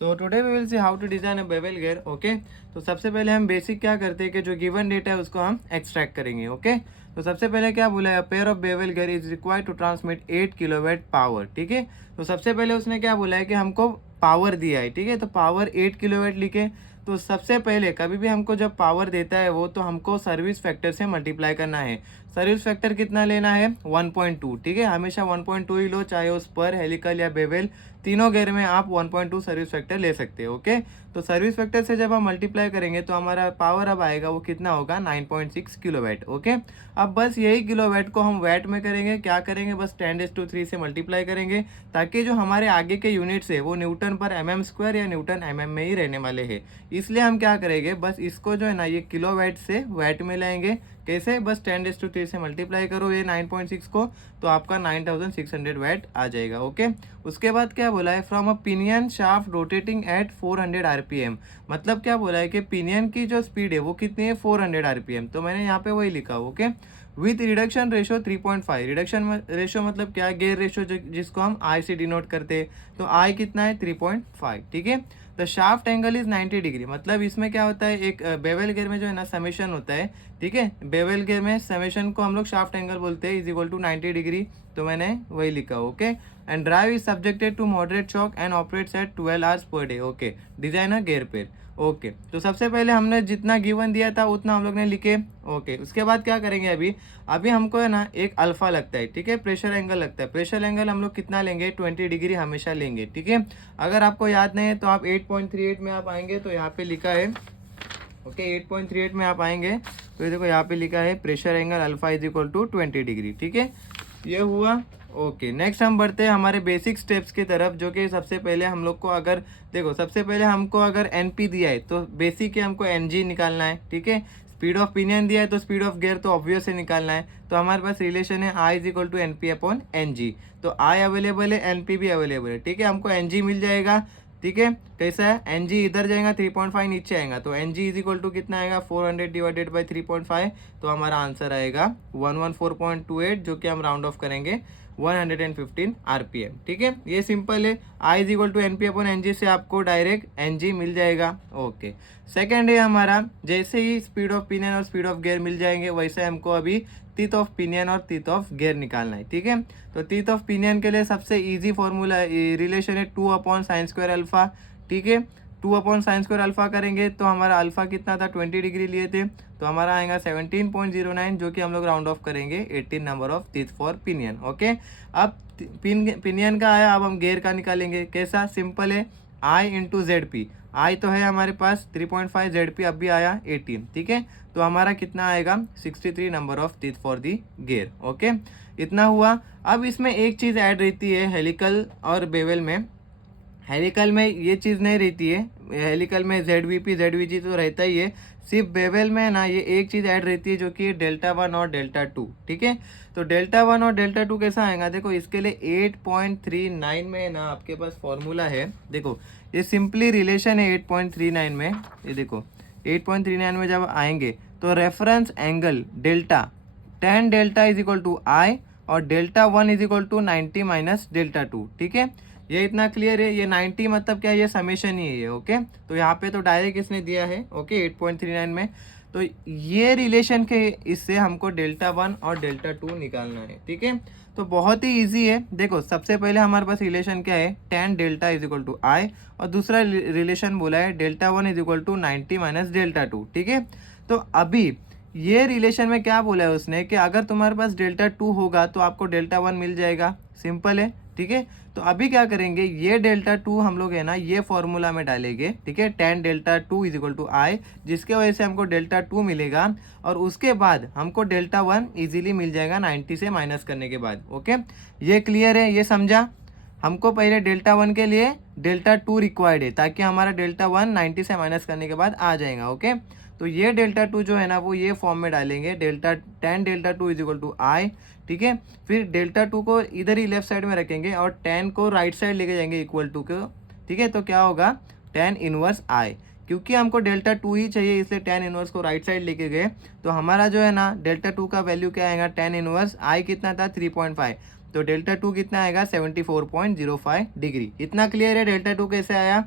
So today we will see how to design a bevel gear. Okay, तो सबसे पहले हम बेसिक क्या करते हैं कि जो गिवन डेटा है उसको हम एक्सट्रैक्ट करेंगे। ओके, तो सबसे पहले क्या बोला है, pair of bevel gear is required to transmit 8 kilowatt power. ठीक है, तो सबसे पहले उसने क्या बोला है कि हमको पावर दिया है। ठीक है, तो पावर 8 किलोवाट लिखे। तो सबसे पहले कभी भी हमको जब पावर देता है वो, तो हमको सर्विस फैक्टर से मल्टीप्लाई करना है। सर्विस फैक्टर कितना लेना है, 1.2। ठीक है, हमेशा 1.2 ही लो, चाहे उस पर हेलिकल या बेवल तीनों गेयर में आप 1.2 सर्विस फैक्टर ले सकते हो। ओके, तो सर्विस फैक्टर से जब हम मल्टीप्लाई करेंगे तो हमारा पावर अब आएगा वो कितना होगा, 9.6 किलोवाट। ओके, अब बस यही किलोवाट को हम वैट में करेंगे, क्या करेंगे, बस 10⁻³ से मल्टीप्लाई करेंगे, ताकि जो हमारे आगे के यूनिट्स है वो न्यूटन पर mm² या न्यूटन mm में ही रहने वाले हैं। इसलिए हम क्या करेंगे, बस इसको जो है ना ये किलोवाट से वैट में लाएंगे। कैसे, बस 10⁻³ से मल्टीप्लाई करो ये 9.6 को, तो आपका 9600 वैट आ जाएगा। ओके, उसके बाद क्या बोला है, from a pinion shaft rotating at 400 RPM. मतलब क्या बोला है कि पिनियन की जो स्पीड है वो कितनी है, 400 आरपीएम। तो मैंने यहाँ पे वही लिखा। Okay, with reduction ratio 3.5। Reduction ratio मतलब क्या, गेयर रेशो जिसको हम आई से डिनोट करते हैं, तो आई कितना है, 3.5। ठीक है, the shaft angle is 90 degree. मतलब इसमें क्या होता है, एक बेवल गियर में जो है ना समेशन होता है। ठीक है, बेवल गियर में समेशन को हम लोग शाफ्ट एंगल बोलते हैं, इज इक्वल टू 90 डिग्री। तो मैंने वही लिखा। Okay, and drive is subjected to moderate shock and operates at 12 hours per day. Okay, design a gear pair. Okay, तो सबसे पहले हमने जितना गिवन दिया था उतना हम लोग ने लिखे। ओके, उसके बाद क्या करेंगे, अभी अभी हमको है ना एक अल्फा लगता है। ठीक है, प्रेशर एंगल लगता है। प्रेशर एंगल हम लोग कितना लेंगे, 20 डिग्री हमेशा लेंगे। ठीक है, अगर आपको याद नहीं है तो आप 8.38 में आप आएंगे तो यहाँ पे लिखा है। ओके, 8.38 में आप आएंगे तो ये देखो यहाँ पे लिखा है pressure angle alpha is equal to 20 degree. ठीक है, ये हुआ। ओके, नेक्स्ट हम बढ़ते हैं हमारे बेसिक स्टेप्स की तरफ, जो कि सबसे पहले हम लोग को अगर देखो, सबसे पहले हमको अगर एनपी दिया है तो बेसिक है, हमको एनजी निकालना है। ठीक है, स्पीड ऑफ पिनियन दिया है तो स्पीड ऑफ गियर तो ऑब्वियस से निकालना है। तो हमारे पास रिलेशन है I is equal to N P upon N G. तो आई अवेलेबल है, एन पी भी अवेलेबल है। ठीक है, हमको एन जी मिल जाएगा। ठीक है, कैसा है, एन जी इधर जाएगा, 3.5 नीचे आएगा, तो N G is equal to कितना आएगा, 400 डिवाइडेड बाई 3.5। तो हमारा आंसर आएगा 114.28, जो कि हम राउंड ऑफ करेंगे 115 आरपीएम। ठीक है, ये सिंपल है। I is equal to N P upon N G से आपको डायरेक्ट एन जी मिल जाएगा। ओके, सेकेंड है हमारा, जैसे ही स्पीड ऑफ पिनियन और स्पीड ऑफ गियर मिल जाएंगे, वैसे हमको अभी टीथ ऑफ पिनियन और टीथ ऑफ गियर निकालना है। ठीक है, तो टीथ ऑफ पिनियन के लिए सबसे इजी फॉर्मूला रिलेशन है 2/sin² अल्फा। ठीक है, 2/sin² अल्फा करेंगे तो हमारा अल्फा कितना था, 20 डिग्री लिए थे, तो हमारा आएगा 17.09, जो कि हम लोग राउंड ऑफ करेंगे 18 number of teeth for pinion. Okay, अब पिनियन का आया, अब हम गियर का निकालेंगे। कैसा, सिंपल है, आई इंटू जेड पी। आई तो है हमारे पास 3.5, जेड पी अब भी आया 18। ठीक है, तो हमारा कितना आएगा, 63 number of teeth for the gear. Okay, इतना हुआ। अब इसमें एक चीज़ ऐड रहती है हेलिकल और बेवल में। हेलिकल में ये चीज़ नहीं रहती है, हेलिकल में ZVP ZVG तो रहता ही है। सिर्फ बेवल में ना ये एक चीज़ ऐड रहती है, जो कि Δ1 और Δ2। ठीक है, तो Δ1 और Δ2 कैसा आएगा, देखो इसके लिए 8.39 में ना आपके पास फॉर्मूला है। देखो ये सिंपली रिलेशन है 8.39 में। ये देखो 8.39 में जब आएंगे तो reference angle delta, tan delta is equal to I, और Δ1 इज इक्वल टू 90 माइनस Δ2। ठीक है, ये इतना क्लियर है। ये 90 मतलब क्या है, ये समेशन ही है ये। ओके, तो यहाँ पे तो डायरेक्ट इसने दिया है। ओके, 8.39 में, तो ये रिलेशन के इससे हमको Δ1 और Δ2 निकालना है। ठीक है, तो बहुत ही इजी है। देखो सबसे पहले हमारे पास रिलेशन क्या है, tan delta is equal to I, और दूसरा रिलेशन बोला है Δ1 इज इक्वल टू 90 माइनस Δ2। ठीक है, तो अभी ये रिलेशन में क्या बोला है उसने कि अगर तुम्हारे पास Δ2 होगा तो आपको Δ1 मिल जाएगा। सिंपल है। ठीक है, तो अभी क्या करेंगे, ये Δ2 हम लोग है ना ये फॉर्मूला में डालेंगे। ठीक है, tan Δ2 इज इक्वल टू आई, जिसके वजह से हमको Δ2 मिलेगा, और उसके बाद हमको Δ1 इजीली मिल जाएगा 90 से माइनस करने के बाद। ओके, ये क्लियर है, ये समझा। हमको पहले Δ1 के लिए Δ2 रिक्वायर्ड है, ताकि हमारा Δ1 90 से माइनस करने के बाद आ जाएगा। ओके, तो ये Δ2 जो है ना वो ये फॉर्म में डालेंगे, tan Δ2 इज इक्वल टू आई। ठीक है, फिर Δ2 को इधर ही लेफ्ट साइड में रखेंगे और tan को राइट साइड लेके जाएंगे इक्वल टू को। ठीक है, तो क्या होगा, tan इनवर्स आई। क्योंकि हमको Δ2 ही चाहिए, इसलिए tan इनवर्स को राइट साइड लेके गए। तो हमारा जो है ना Δ2 का वैल्यू क्या आएगा, tan इनवर्स आई कितना था, 3.5, तो Δ2 कितना आएगा, 74.05 डिग्री। इतना क्लियर है Δ2 कैसे आया।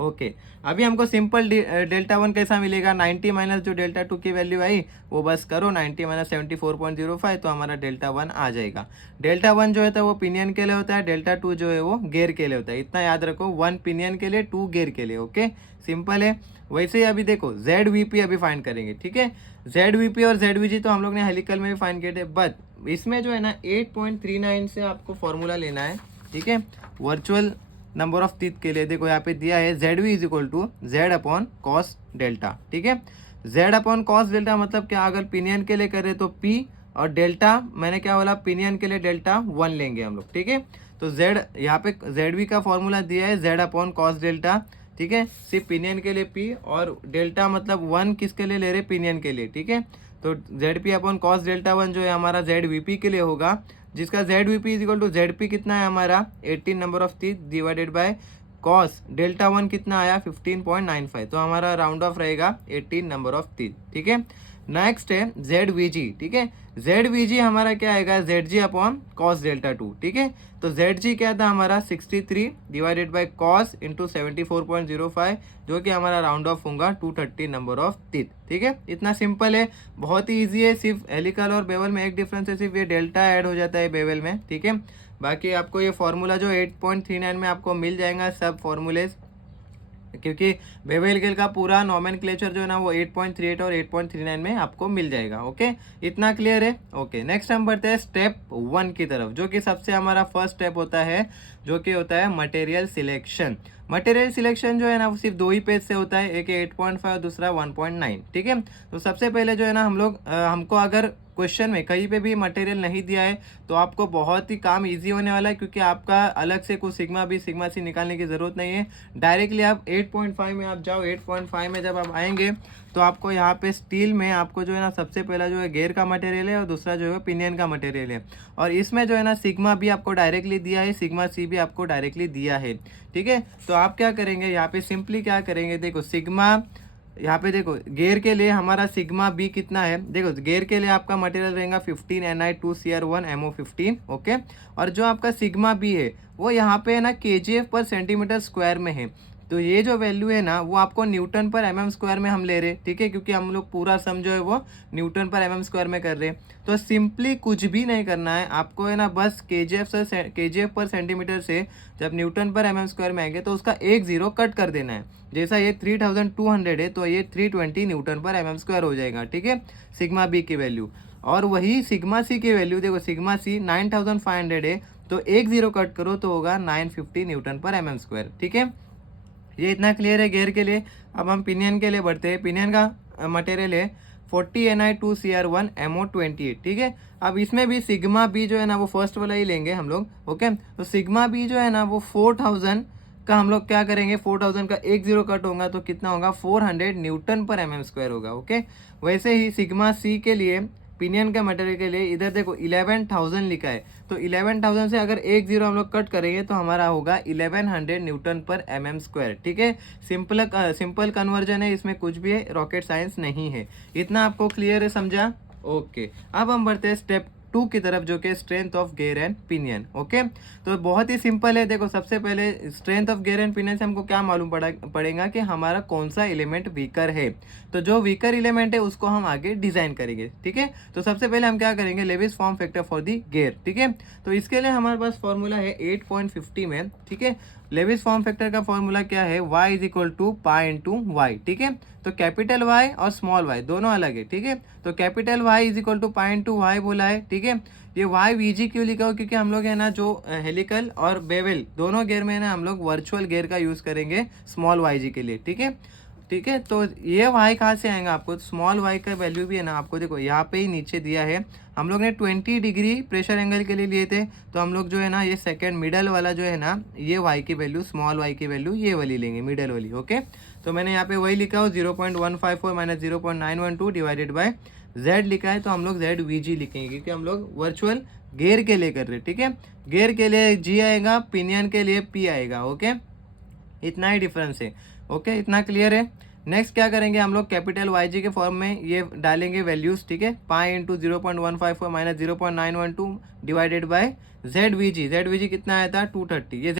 ओके अभी हमको सिंपल डेल्टा वन कैसा मिलेगा, 90 माइनस जो डेल्टा टू की वैल्यू आई वो बस करो, 90 माइनस 74.05 तो हमारा डेल्टा वन आ जाएगा। डेल्टा वन जो है वो पिनियन के लिए होता है, डेल्टा टू जो है वो गेयर के लिए होता है, इतना याद रखो, वन पिनियन के लिए टू गेयर के लिए। ओके सिंपल है। वैसे ही अभी देखो जेड वी अभी फाइंड करेंगे, ठीक है। जेड वी और जेड वी तो हम लोग ने हेलिकल में भी फाइंड किए थे, बट इसमें जो है ना 8.39 से आपको फॉर्मूला लेना है, ठीक है। वर्चुअल नंबर ऑफ टीथ के लिए देखो यहाँ पे दिया है Z V is equal to Z upon cos delta, ठीक है। जेड अपॉन कॉस डेल्टा मतलब क्या, अगर पिनियन के लिए करें तो पी, और डेल्टा मैंने क्या बोला, पिनियन के लिए डेल्टा वन लेंगे हम लोग, ठीक है। तो जेड यहाँ पे जेड वी का फॉर्मूला दिया है जेड अपॉन कॉस डेल्टा, ठीक है। सिर्फ पिनियन के लिए पी, और डेल्टा मतलब वन किसके लिए ले रहे, पिनियन के लिए, ठीक है। तो Z P upon cos delta one जो है हमारा जेड वी पी के लिए होगा, जिसका Z V P is equal to Z P कितना है हमारा 18 number of teeth divided by cos delta one कितना आया 15.95, तो हमारा राउंड ऑफ रहेगा 18 नंबर ऑफ टीथ, ठीक है। नेक्स्ट है जेड वी जी, ठीक है। जेड वी जी हमारा क्या आएगा, जेड जी अपॉन कॉस डेल्टा टू, ठीक है। तो जेड जी क्या था हमारा 63 डिवाइडेड बाय कॉस इंटू 74.05, जो कि हमारा राउंड ऑफ होगा 230 नंबर ऑफ टीथ, ठीक है। इतना सिंपल है, बहुत ही ईजी है। सिर्फ हेलिकल और बेवल में एक डिफरेंस है, सिर्फ ये डेल्टा ऐड हो जाता है बेवल में, ठीक है। बाकी आपको ये फॉर्मूला जो 8.39 में आपको मिल जाएगा सब फॉर्मूलेज, क्योंकि बेवेल का पूरा नॉमेनक्लेचर जो है ना वो 8.38 और 8.39 में आपको मिल जाएगा। ओके इतना क्लियर है। ओके नेक्स्ट हम बढ़ते हैं स्टेप वन की तरफ, जो कि सबसे हमारा फर्स्ट स्टेप होता है, जो कि होता है मटेरियल सिलेक्शन। मटेरियल सिलेक्शन जो है ना वो सिर्फ दो ही पेज से होता है, एक 8.5 और दूसरा 1.9, ठीक है। तो सबसे पहले जो है ना हम लोग हमको अगर क्वेश्चन में कहीं पे भी मटेरियल नहीं दिया है तो आपको बहुत ही काम इजी होने वाला है, क्योंकि आपका अलग से कुछ सिग्मा बी सिग्मा सी निकालने की ज़रूरत नहीं है। डायरेक्टली आप 8.5 में आप जाओ, 8.5 में जब आप आएंगे तो आपको यहाँ पे स्टील में आपको जो है ना सबसे पहला जो है गेयर का मटेरियल है और दूसरा जो है पिनियन का मटेरियल है, और इसमें जो है ना सिग्मा बी आपको डायरेक्टली दिया है, सिग्मा सी भी आपको डायरेक्टली दिया है, ठीक है। तो आप क्या करेंगे यहाँ पे, सिंपली क्या करेंगे, देखो सिग्मा यहाँ पे देखो गेयर के लिए हमारा सिग्मा बी कितना है, देखो गेयर के लिए आपका मटेरियल रहेगा 15Ni2Cr1MO15, ओके। और जो आपका सिग्मा बी है वो यहाँ पे है ना kgf पर सेंटीमीटर स्क्वायर में है, तो ये जो वैल्यू है ना वो आपको न्यूटन पर mm स्क्वायर में हम ले रहे हैं, ठीक है, क्योंकि हम लोग पूरा सम जो है वो न्यूटन पर mm स्क्वायर में कर रहे हैं। तो सिंपली कुछ भी नहीं करना है आपको, है ना, बस kgf पर सेंटीमीटर से जब न्यूटन पर mm स्क्वायर में आएंगे तो उसका एक जीरो कट कर देना है। जैसा ये 3200 है तो ये 320 न्यूटन पर mm स्क्वायर हो जाएगा, ठीक है, सिग्मा बी की वैल्यू। और वही सिग्मा सी की वैल्यू देखो, सिग्मा सी 9500 है तो एक जीरो कट करो तो होगा 950 न्यूटन पर mm स्क्वायर, ठीक है। ये इतना क्लियर है गेयर के लिए। अब हम पिनियन के लिए बढ़ते हैं। पिनियन का मटेरियल है 40Ni2Cr1MO28, ठीक है। अब इसमें भी सिग्मा बी जो है ना वो फर्स्ट वाला ही लेंगे हम लोग, ओके। तो सिग्मा बी जो है ना वो 4000 का हम लोग क्या करेंगे, 4000 का एक जीरो कट होगा तो कितना होगा 400 न्यूटन पर mm स्क्वायर होगा, ओके। वैसे ही सिग्मा सी के लिए पिनियन के मटेरियल के लिए इधर देखो 11,000 लिखा है, तो 11,000 से अगर एक जीरो हम लोग कट करेंगे तो हमारा होगा 1100 न्यूटन पर mm स्क्वायर, ठीक है। सिंपल कन्वर्जन है, इसमें कुछ भी रॉकेट साइंस नहीं है। इतना आपको क्लियर है, समझा? ओके अब हम बढ़ते हैं स्टेप 2 की तरफ, जो कि strength of gear and pinion, okay. तो बहुत ही सिंपल है, देखो सबसे पहले strength of gear and pinion से हमको क्या मालूम पड़ेगा कि हमारा कौन सा एलिमेंट वीकर है। तो जो वीकर एलिमेंट है उसको हम आगे डिजाइन करेंगे, ठीक है। तो सबसे पहले हम क्या करेंगे, Lewis form factor for the gear, ठीक है। तो इसके लिए हमारे पास फॉर्मूला है 8.50 में, ठीक है। लेविस फॉर्म फैक्टर का फॉर्मूला क्या है, y is equal to pi into Y, ठीक है। तो कैपिटल Y और स्मॉल y दोनों अलग है, ठीक है। तो capital Y is equal to pi into Y बोला है, ठीक है। ये y VG क्यों लिखा हो, क्योंकि हम लोग है ना जो हेलिकल और बेवल दोनों गेयर में है ना हम लोग वर्चुअल गेयर का यूज करेंगे स्मॉल YG के लिए, ठीक है। ठीक है, तो ये y कहाँ से आएगा आपको, स्मॉल y का वैल्यू भी है ना आपको देखो यहाँ पे ही नीचे दिया है। हम लोग ने 20 डिग्री प्रेशर एंगल के लिए लिए थे, तो हम लोग जो है ना ये सेकंड मिडल वाला जो है ना ये y की वैल्यू, स्मॉल y की वैल्यू ये वाली लेंगे, मिडल वाली, ओके। तो मैंने यहाँ पे वही लिखा हो 0.154 माइनस 0.912 डिवाइडेड बाय z लिखा है, तो हम लोग z VG लिखेंगे, क्योंकि हम लोग वर्चुअल गेयर के लिए कर रहे हैं, ठीक है। गेयर के लिए G आएगा, पिनियन के लिए P आएगा, ओके। इतना ही डिफरेंस है, ओके। इतना क्लियर है। नेक्स्ट क्या करेंगे हम लोग, कैपिटल YG के फॉर्म में ये डालेंगे वैल्यूज, ठीक है। Pi into 0.154 minus 0.912 divided by ZVG कितना आया था 230, ये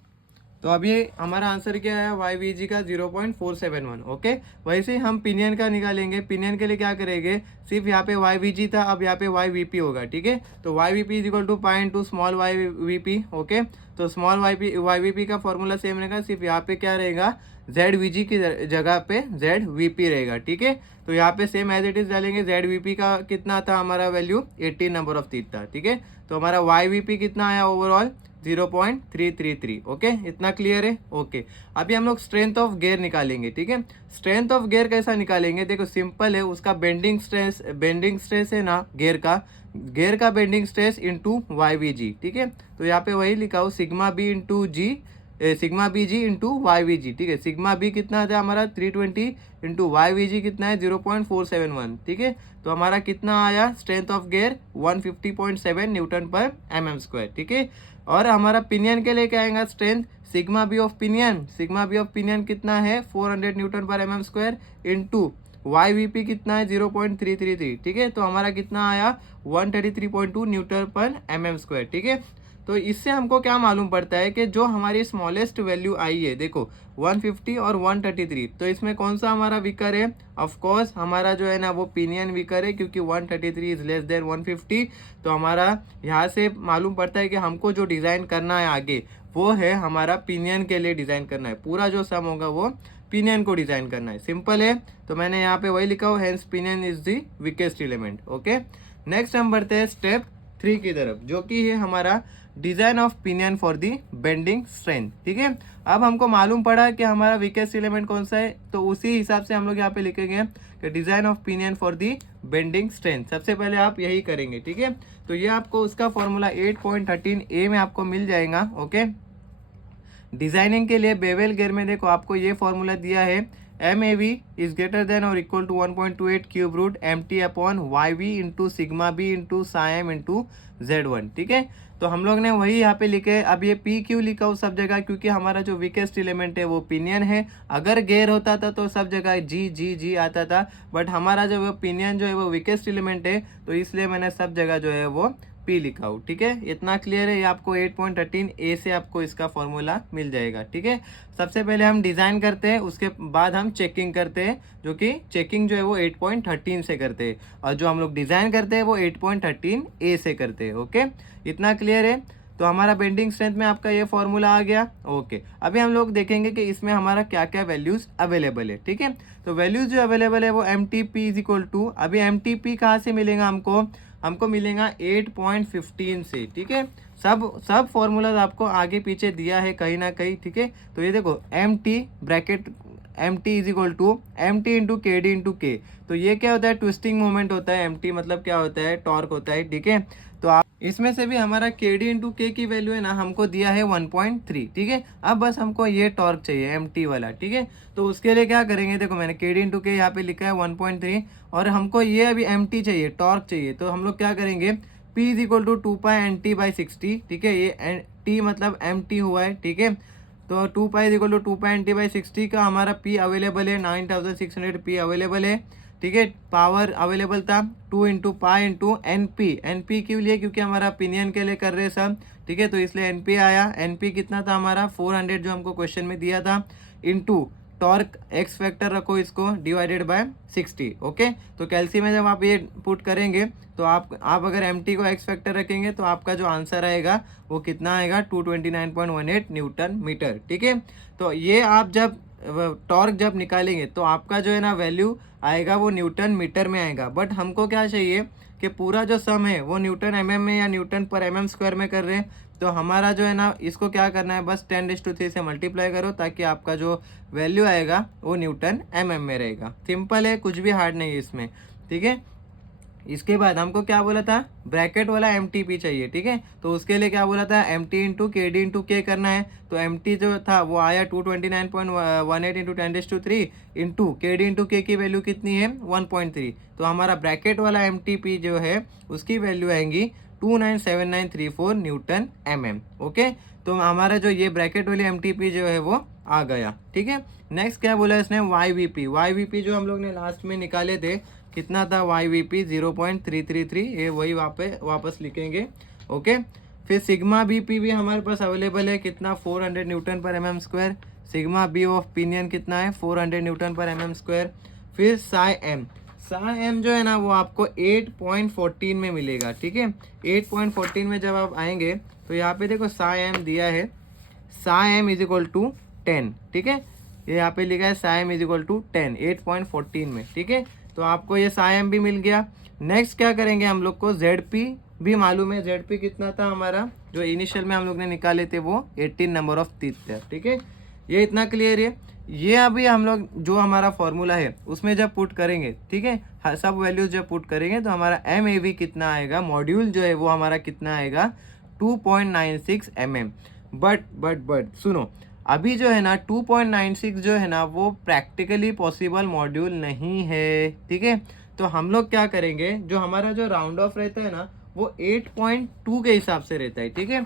तो अब ये हमारा आंसर क्या है, वाई वी जी का 0.471। ओके, वैसे ही हम पिनियन का निकालेंगे। पिनियन के लिए क्या करेंगे, सिर्फ यहाँ पे वाई वी जी था, अब यहाँ पे वाई वी पी होगा। ठीक है, तो Y V P is equal to pi into small Y V P. Okay, तो स्मॉल वाई वी पी का फॉर्मूला सेम रहेगा, सिर्फ यहाँ पे क्या रहेगा, जेड वी जी की जगह पे जेड वी पी रहेगा। ठीक है, तो यहाँ पे सेम एज इट इज डालेंगे। जेड वी पी का कितना था हमारा वैल्यू, 18 नंबर ऑफ टीथ था। ठीक है, तो हमारा वाई वी पी कितना आया ओवरऑल, 0.333। ओके, इतना क्लियर है। ओके, अभी हम लोग स्ट्रेंथ ऑफ गियर निकालेंगे। ठीक है, स्ट्रेंथ ऑफ गियर कैसा निकालेंगे, देखो सिंपल है, उसका बेंडिंग स्ट्रेस है ना गियर का bending stress into Y V G. ठीक है, तो यहाँ पे वही लिखा हो, sigma B into G, sigma B G into Y V G. ठीक है, सिग्मा बी कितना था हमारा 320 इंटू वाई वी जी कितना है 0.471। ठीक है, तो हमारा कितना आया strength of gear 150.7 newton per mm square. ठीक है, और हमारा पिनियन के लिए क्या आएगा strength, sigma B of pinion कितना है 400 newton per mm square into Y V P कितना है 0.333। ठीक है, तो हमारा कितना आया 133.2 न्यूटन पर mm स्क्वायर। ठीक है, तो इससे हमको क्या मालूम पड़ता है कि जो हमारी स्मॉलेस्ट वैल्यू आई है, देखो 150 और 133, तो इसमें कौन सा हमारा वीकर है, ऑफ कोर्स हमारा जो है ना वो पिनियन वीकर है, क्योंकि 133 इज लेस देन 150। तो हमारा यहाँ से मालूम पड़ता है कि हमको जो डिज़ाइन करना है आगे वो है हमारा पिनियन के लिए डिज़ाइन करना है। पूरा जो सम होगा वो पिनियन को डिज़ाइन करना है, सिंपल है। तो मैंने यहाँ पे वही लिखा हो, hence pinion is the weakest element. Okay, next हम बढ़ते हैं स्टेप 3 की तरफ, जो कि है हमारा design of pinion for the bending strength. ठीक है, अब हमको मालूम पड़ा कि हमारा वीकेस्ट एलिमेंट कौन सा है, तो उसी हिसाब से हम लोग यहाँ पे लिखेंगे कि design of pinion for the bending strength. सबसे पहले आप यही करेंगे। ठीक है, तो ये आपको उसका फॉर्मूला 8.13a में आपको मिल जाएगा। ओके, डिजाइनिंग के लिए बेवेल गियर में देखो आपको ये फॉर्मूला दिया है, M A V is greater than और equal to 1.28 cube root M T upon Y V into sigma B into psi M into Z1। ठीक है, तो हम लोग ने वही यहाँ पे लिखे। अब ये पी क्यू लिखा हो सब जगह, क्योंकि हमारा जो वीकेस्ट एलिमेंट है वो पिनियन है। अगर गेयर होता था तो सब जगह जी जी जी आता था, बट हमारा जो वो पिनियन जो है वो वीकेस्ट एलिमेंट है, तो इसलिए मैंने सब जगह जो है वो पी लिखा हो। ठीक है, इतना क्लियर है। ये आपको 8.13a से आपको इसका फॉर्मूला मिल जाएगा। ठीक है, सबसे पहले हम डिज़ाइन करते हैं, उसके बाद हम चेकिंग करते हैं, जो कि चेकिंग जो है वो 8.13 से करते हैं, और जो हम लोग डिज़ाइन करते हैं वो 8.13a से करते हैं। ओके, इतना क्लियर है। तो हमारा बेंडिंग स्ट्रेंथ में आपका ये फॉर्मूला आ गया। ओके, अभी हम लोग देखेंगे कि इसमें हमारा क्या क्या वैल्यूज़ अवेलेबल है। ठीक है, तो वैल्यूज़ जो अवेलेबल है वो M T P is equal to, अभी एम टी पी कहाँ से मिलेगा हमको मिलेगा 8.15 से। ठीक है, सब फॉर्मूलाज आपको आगे पीछे दिया है कहीं ना कहीं। ठीक है, तो ये देखो M T bracket M T is equal to M T into K D into K, तो ये क्या होता है, ट्विस्टिंग मोमेंट होता है। एम टी मतलब क्या होता है, टॉर्क होता है। ठीक है, तो आप इसमें से भी हमारा के डी इंटू के की वैल्यू है ना हमको दिया है 1.3। ठीक है, अब बस हमको ये टॉर्क चाहिए एम टी वाला। ठीक है, तो उसके लिए क्या करेंगे, देखो मैंने के डी इंटू के यहाँ पे लिखा है 1.3, और हमको ये अभी एम टी चाहिए, टॉर्क चाहिए। तो हम लोग क्या करेंगे, P is equal to 2 pi N T by 60। ठीक है, ये टी मतलब एम टी हुआ है। ठीक है, तो 2 pi is equal to 2 pi N T by 60 का हमारा P अवेलेबल है 9600 P अवेलेबल है। ठीक है, पावर अवेलेबल था 2 into pi into N P क्यों लिए, क्योंकि हमारा पिनियन के लिए कर रहे सब। ठीक है, तो इसलिए एन पी आया। एन पी कितना था हमारा 400 जो हमको क्वेश्चन में दिया था, इंटू टॉर्क एक्स फैक्टर रखो इसको डिवाइडेड बाय 60। ओके, तो कैल्सी में जब आप ये पुट करेंगे तो आप अगर एम टी को एक्स फैक्टर रखेंगे तो आपका जो आंसर आएगा वो कितना आएगा 229.18 न्यूटन मीटर। ठीक है, तो ये आप जब टॉर्क जब निकालेंगे तो आपका जो है ना वैल्यू आएगा वो न्यूटन मीटर में आएगा। बट हमको क्या चाहिए कि पूरा जो सम है वो न्यूटन mm में या न्यूटन पर mm स्क्वायर में कर रहे हैं। तो हमारा जो है ना इसको क्या करना है, बस 10⁻³ से मल्टीप्लाई करो, ताकि आपका जो वैल्यू आएगा वो न्यूटन mm में रहेगा। सिंपल है, कुछ भी हार्ड नहीं है इसमें। ठीक है, इसके बाद हमको क्या बोला था, ब्रैकेट वाला एम टी पी चाहिए। ठीक है, तो उसके लिए क्या बोला था, M T into K D into के करना है। तो एम टी जो था वो आया 229.18 into 10⁻³ into K D into के की वैल्यू कितनी है 1.3। तो हमारा ब्रैकेट वाला एम टी पी जो है उसकी वैल्यू आएंगी 297934 न्यूटन mm। ओके, तो हमारा जो ये ब्रैकेट वाली एम टी पी जो है वो आ गया। ठीक है, नेक्स्ट क्या बोला इसने, वाई वी पी जो हम लोग ने लास्ट में निकाले थे, कितना था वाई वी पी 0.333, ये वही वापस लिखेंगे। ओके, फिर सिग्मा बी पी भी हमारे पास अवेलेबल है, कितना 400 newton per M M square. Sigma B of pinion कितना है 400 newton per M M square. फिर साई एम जो है ना वो आपको 8.14 में मिलेगा, ठीक है। 8.14 में जब आप आएंगे तो यहाँ पे देखो साई एम दिया है, psi M is equal to 10, ठीक है। ये यहाँ पे लिखा है psi M is equal to 10 8.14 में, ठीक है। तो आपको ये साई एम भी मिल गया। नेक्स्ट क्या करेंगे, हम लोग को जेड पी भी मालूम है। जेड पी कितना था हमारा, जो इनिशियल में हम लोग ने निकाले थे वो 18 नंबर ऑफ टीथ थे, ठीक है। ये इतना क्लियर है। ये अभी हम लोग जो हमारा फॉर्मूला है उसमें जब पुट करेंगे, ठीक है, सब वैल्यूज जब पुट करेंगे तो हमारा एम ए वी कितना आएगा, मॉड्यूल जो है वो हमारा कितना आएगा 2.96 mm। बट सुनो, अभी जो है ना 2.96 जो है ना वो प्रैक्टिकली पॉसिबल मॉड्यूल नहीं है, ठीक है। तो हम लोग क्या करेंगे, जो हमारा जो राउंड ऑफ रहता है ना वो 8.2 के हिसाब से रहता है, ठीक है।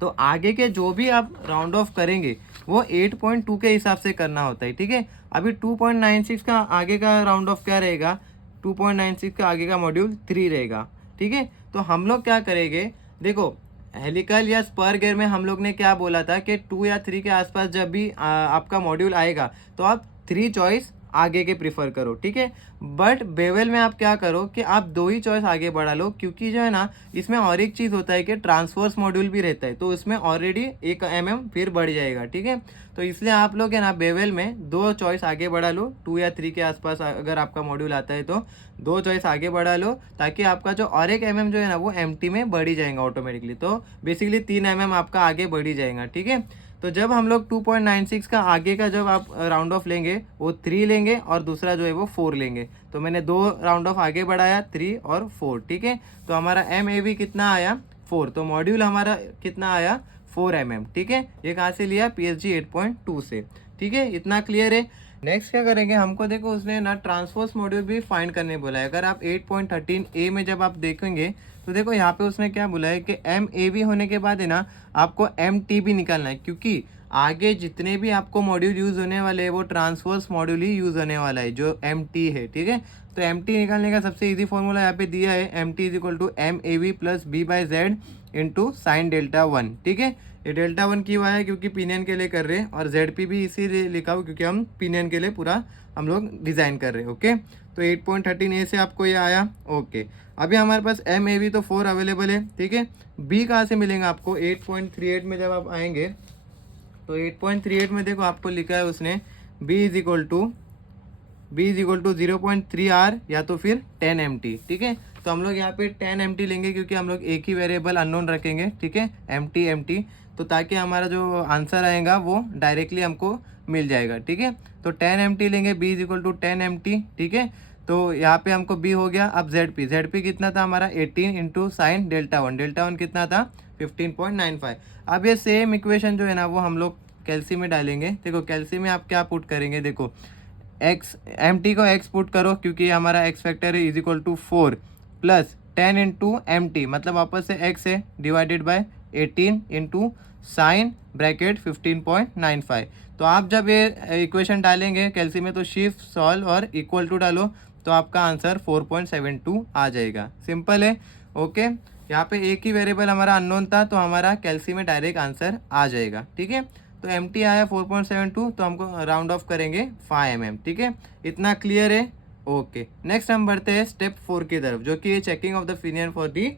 तो आगे के जो भी आप राउंड ऑफ करेंगे वो 8.2 के हिसाब से करना होता है, ठीक है। अभी 2.96 का आगे का राउंड ऑफ क्या रहेगा, 2.96 का आगे का मॉड्यूल 3 रहेगा, ठीक है। तो हम लोग क्या करेंगे, देखो हेलिकल या स्पर गियर में हम लोग ने क्या बोला था कि 2 या 3 के आसपास जब भी आपका मॉड्यूल आएगा तो आप 3 चॉइस आगे के प्रीफर करो, ठीक है। बट बेवल में आप क्या करो कि आप 2 ही चॉइस आगे बढ़ा लो, क्योंकि जो है ना इसमें और एक चीज़ होता है कि ट्रांसवर्स मॉड्यूल भी रहता है, तो इसमें ऑलरेडी 1 mm फिर बढ़ जाएगा, ठीक है। तो इसलिए आप लोग है ना बेवल में 2 चॉइस आगे बढ़ा लो, 2 या 3 के आसपास अगर आपका मॉड्यूल आता है तो 2 चॉइस आगे बढ़ा लो, ताकि आपका जो और 1 mm जो है ना वो एम्प्टी में बढ़ ही जाएगा ऑटोमेटिकली। तो बेसिकली 3 mm आपका आगे बढ़ ही जाएगा, ठीक है। तो जब हम लोग 2.96 का आगे का जब आप राउंड ऑफ लेंगे वो 3 लेंगे और दूसरा जो है वो 4 लेंगे। तो मैंने 2 राउंड ऑफ आगे बढ़ाया, 3 और 4, ठीक है। तो हमारा एम ए वी कितना आया 4, तो मॉड्यूल हमारा कितना आया 4 mm, ठीक है। ये कहाँ से लिया, PSG 8.2 से, ठीक है। इतना क्लियर है। नेक्स्ट क्या करेंगे, हमको देखो उसने ना ट्रांसवर्स मॉड्यूल भी फाइंड करने बोला है। अगर आप 8.13A में जब आप देखेंगे तो देखो यहाँ पे उसने क्या बोला है कि एम ए वी होने के बाद है ना आपको एम टी भी निकालना है, क्योंकि आगे जितने भी आपको मॉड्यूल यूज़ होने वाले हैं वो ट्रांसवर्स मॉड्यूल ही यूज़ होने वाला है जो एम टी है, ठीक है। तो एम टी निकालने का सबसे ईजी फॉर्मूला यहाँ पे दिया है, M T is equal to M A V plus B by Z into sine delta 1, ठीक है। ये डेल्टा 1 क्यों आया, क्योंकि पिनियन के लिए कर रहे हैं, और जेड पी भी इसीलिए लिखा हो क्योंकि हम पिनियन के लिए पूरा हम लोग डिज़ाइन कर रहे हैं, ओके। तो 8.13A से आपको ये आया, ओके। अभी हमारे पास एम ए वी तो 4 अवेलेबल है, ठीक है। बी कहाँ से मिलेंगे आपको, 8.38 में जब आप आएंगे तो 8.38 में देखो आपको लिखा है उसने B is equal to 0.3R या तो फिर 10 MT, ठीक है। तो हम लोग यहाँ पे 10 MT लेंगे क्योंकि हम लोग एक ही वेरिएबल अननोन रखेंगे, ठीक है, MT, तो ताकि हमारा जो आंसर आएगा वो डायरेक्टली हमको मिल जाएगा, ठीक है। तो 10 MT लेंगे, B is equal to 10 MT, ठीक है। तो यहाँ पे हमको बी हो गया। अब जेड पी कितना था हमारा 18 इंटू साइन डेल्टा 1 कितना था 15.95। अब ये सेम इक्वेशन जो है ना वो हम लोग कैल्सी में डालेंगे। देखो कैल्सी में आप क्या पुट करेंगे, देखो एक्स एम टी को एक्स पुट करो क्योंकि हमारा एक्स फैक्टर है is equal to 4 plus 10 into M T, मतलब वापस से एक्स है, divided by 18 into sine bracket 15.95। तो आप जब ये इक्वेशन डालेंगे कैल्सी में तो शिफ्ट सॉल्व और इक्वल टू डालो तो आपका आंसर 4.72 आ जाएगा। सिंपल है, ओके। यहाँ पे एक ही वेरिएबल हमारा अननोन था तो हमारा कैल्सी में डायरेक्ट आंसर आ जाएगा, ठीक है। तो एम टी आया 4.72, तो हमको राउंड ऑफ करेंगे 5 mm, ठीक है। इतना क्लियर है, ओके। नेक्स्ट हम बढ़ते हैं स्टेप 4 की तरफ, जो कि checking of the pinion for the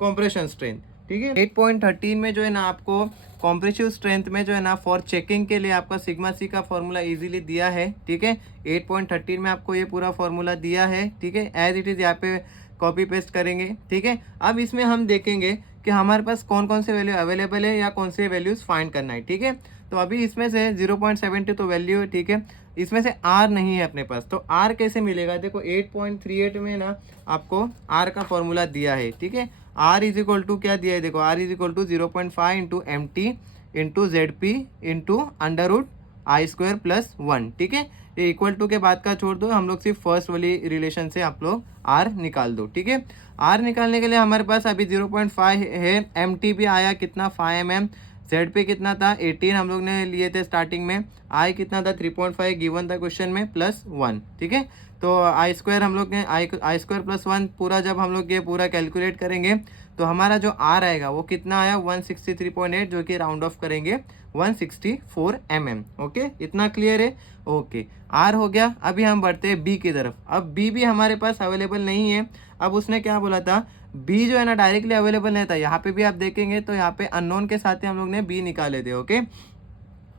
compression strength, ठीक है। 8.13 में जो है ना आपको कॉम्प्रेसिव स्ट्रेंथ में जो है ना फॉर चेकिंग के लिए आपका सिग्मा सी का फॉर्मूला इजीली दिया है, ठीक है। 8.13 में आपको ये पूरा फॉर्मूला दिया है, ठीक है। एज इट इज़ यहाँ पे कॉपी पेस्ट करेंगे, ठीक है। अब इसमें हम देखेंगे कि हमारे पास कौन कौन से वैल्यू अवेलेबल है या कौन से वैल्यूज फाइंड करना है, ठीक है। तो अभी इसमें से 0.70 तो वैल्यू है, ठीक है। इसमें से R नहीं है अपने पास, तो R कैसे मिलेगा, देखो 8.38 में ना आपको R का फॉर्मूला दिया है, ठीक है। R इज इक्वल टू क्या दिया है, देखो R is equal to 0.5 into M T into Z P into under root I square plus 1, ठीक है। ये इक्वल टू के बाद का छोड़ दो, हम लोग सिर्फ फर्स्ट वाली रिलेशन से आप लोग R निकाल दो, ठीक है। R निकालने के लिए हमारे पास अभी 0.5 है, एम टी भी आया कितना 5 mm, जेड पे कितना था 18 हम लोग ने लिए थे स्टार्टिंग में, आई कितना था 3.5 गिवन था क्वेश्चन में प्लस 1, ठीक है। तो आई स्क्वायर हम लोग ने आई स्क्वायर प्लस 1 पूरा जब हम लोग ये पूरा कैलकुलेट करेंगे तो हमारा जो आर आएगा वो कितना आया 163.8, जो कि राउंड ऑफ करेंगे 164 ओके, इतना क्लियर है। ओके, आर हो गया। अभी हम बढ़ते हैं बी की तरफ। अब बी भी हमारे पास अवेलेबल नहीं है। अब उसने क्या बोला था, बी जो है ना डायरेक्टली अवेलेबल नहीं था। यहाँ पे भी आप देखेंगे तो यहाँ पे अननोन के साथ ही हम लोग ने बी निकाले थे। ओके,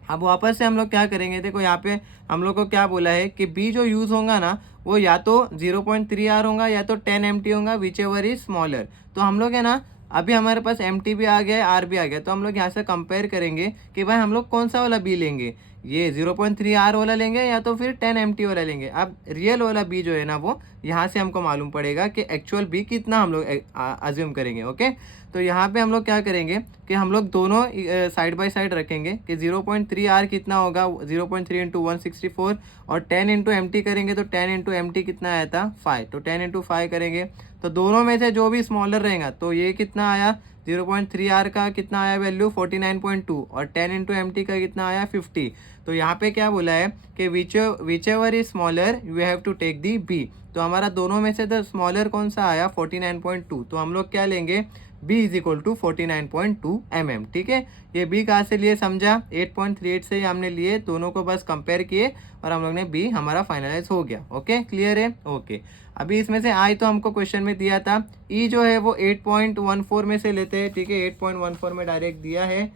अब वापस से हम लोग क्या करेंगे, देखो यहाँ पे हम लोग को क्या बोला है कि बी जो यूज़ होगा ना वो या तो 0.3 आर होगा या तो 10 एम टी होगा, विच एवर इज स्मॉलर। तो हम लोग है ना, अभी हमारे पास एम टी भी आ गया है, आर भी आ गया, तो हम लोग यहाँ से कंपेयर करेंगे कि भाई हम लोग कौन सा वाला बी लेंगे, ये 0.3 आर वाला लेंगे या तो फिर 10 एम टी वाला लेंगे। अब रियल वाला बी जो है ना वो यहाँ से हमको मालूम पड़ेगा कि एक्चुअल बी कितना हम लोग अज्यूम करेंगे। ओके, तो यहाँ पे हम लोग क्या करेंगे कि हम लोग दोनों साइड बाय साइड रखेंगे कि 0.3 आर कितना होगा, 0.3 इंटू 164, और 10 इंटू एम टी करेंगे तो 10 इंटू एम टी कितना आया था 5, तो 10 इंटू 5 करेंगे तो दोनों में से जो भी स्मॉलर रहेगा तो ये कितना आया 0.3 आर का कितना आया वैल्यू 49.2, और 10 इंटू एम टी का कितना आया 50। तो यहाँ पे क्या बोला है कि whichever is smaller you have to take the B. तो हमारा दोनों में से तो स्मॉलर कौन सा आया 49.2, तो हम लोग क्या लेंगे b इज इक्वल टू 49.2 ठीक है। ये b कहाँ से लिए समझा, 8.38 से ही हमने लिए, दोनों को बस कंपेयर किए और हम लोग ने b हमारा फाइनलाइज हो गया। ओके, क्लियर है। ओके, अभी इसमें से i तो हमको क्वेश्चन में दिया था, e जो है वो 8.14 में से लेते हैं। ठीक है, 8.14 में डायरेक्ट दिया है,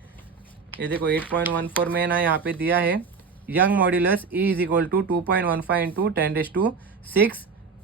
ये देखो 8.14 में ना यहाँ पे दिया है, Young modulus e is equal to 2.15 इंटू 10⁶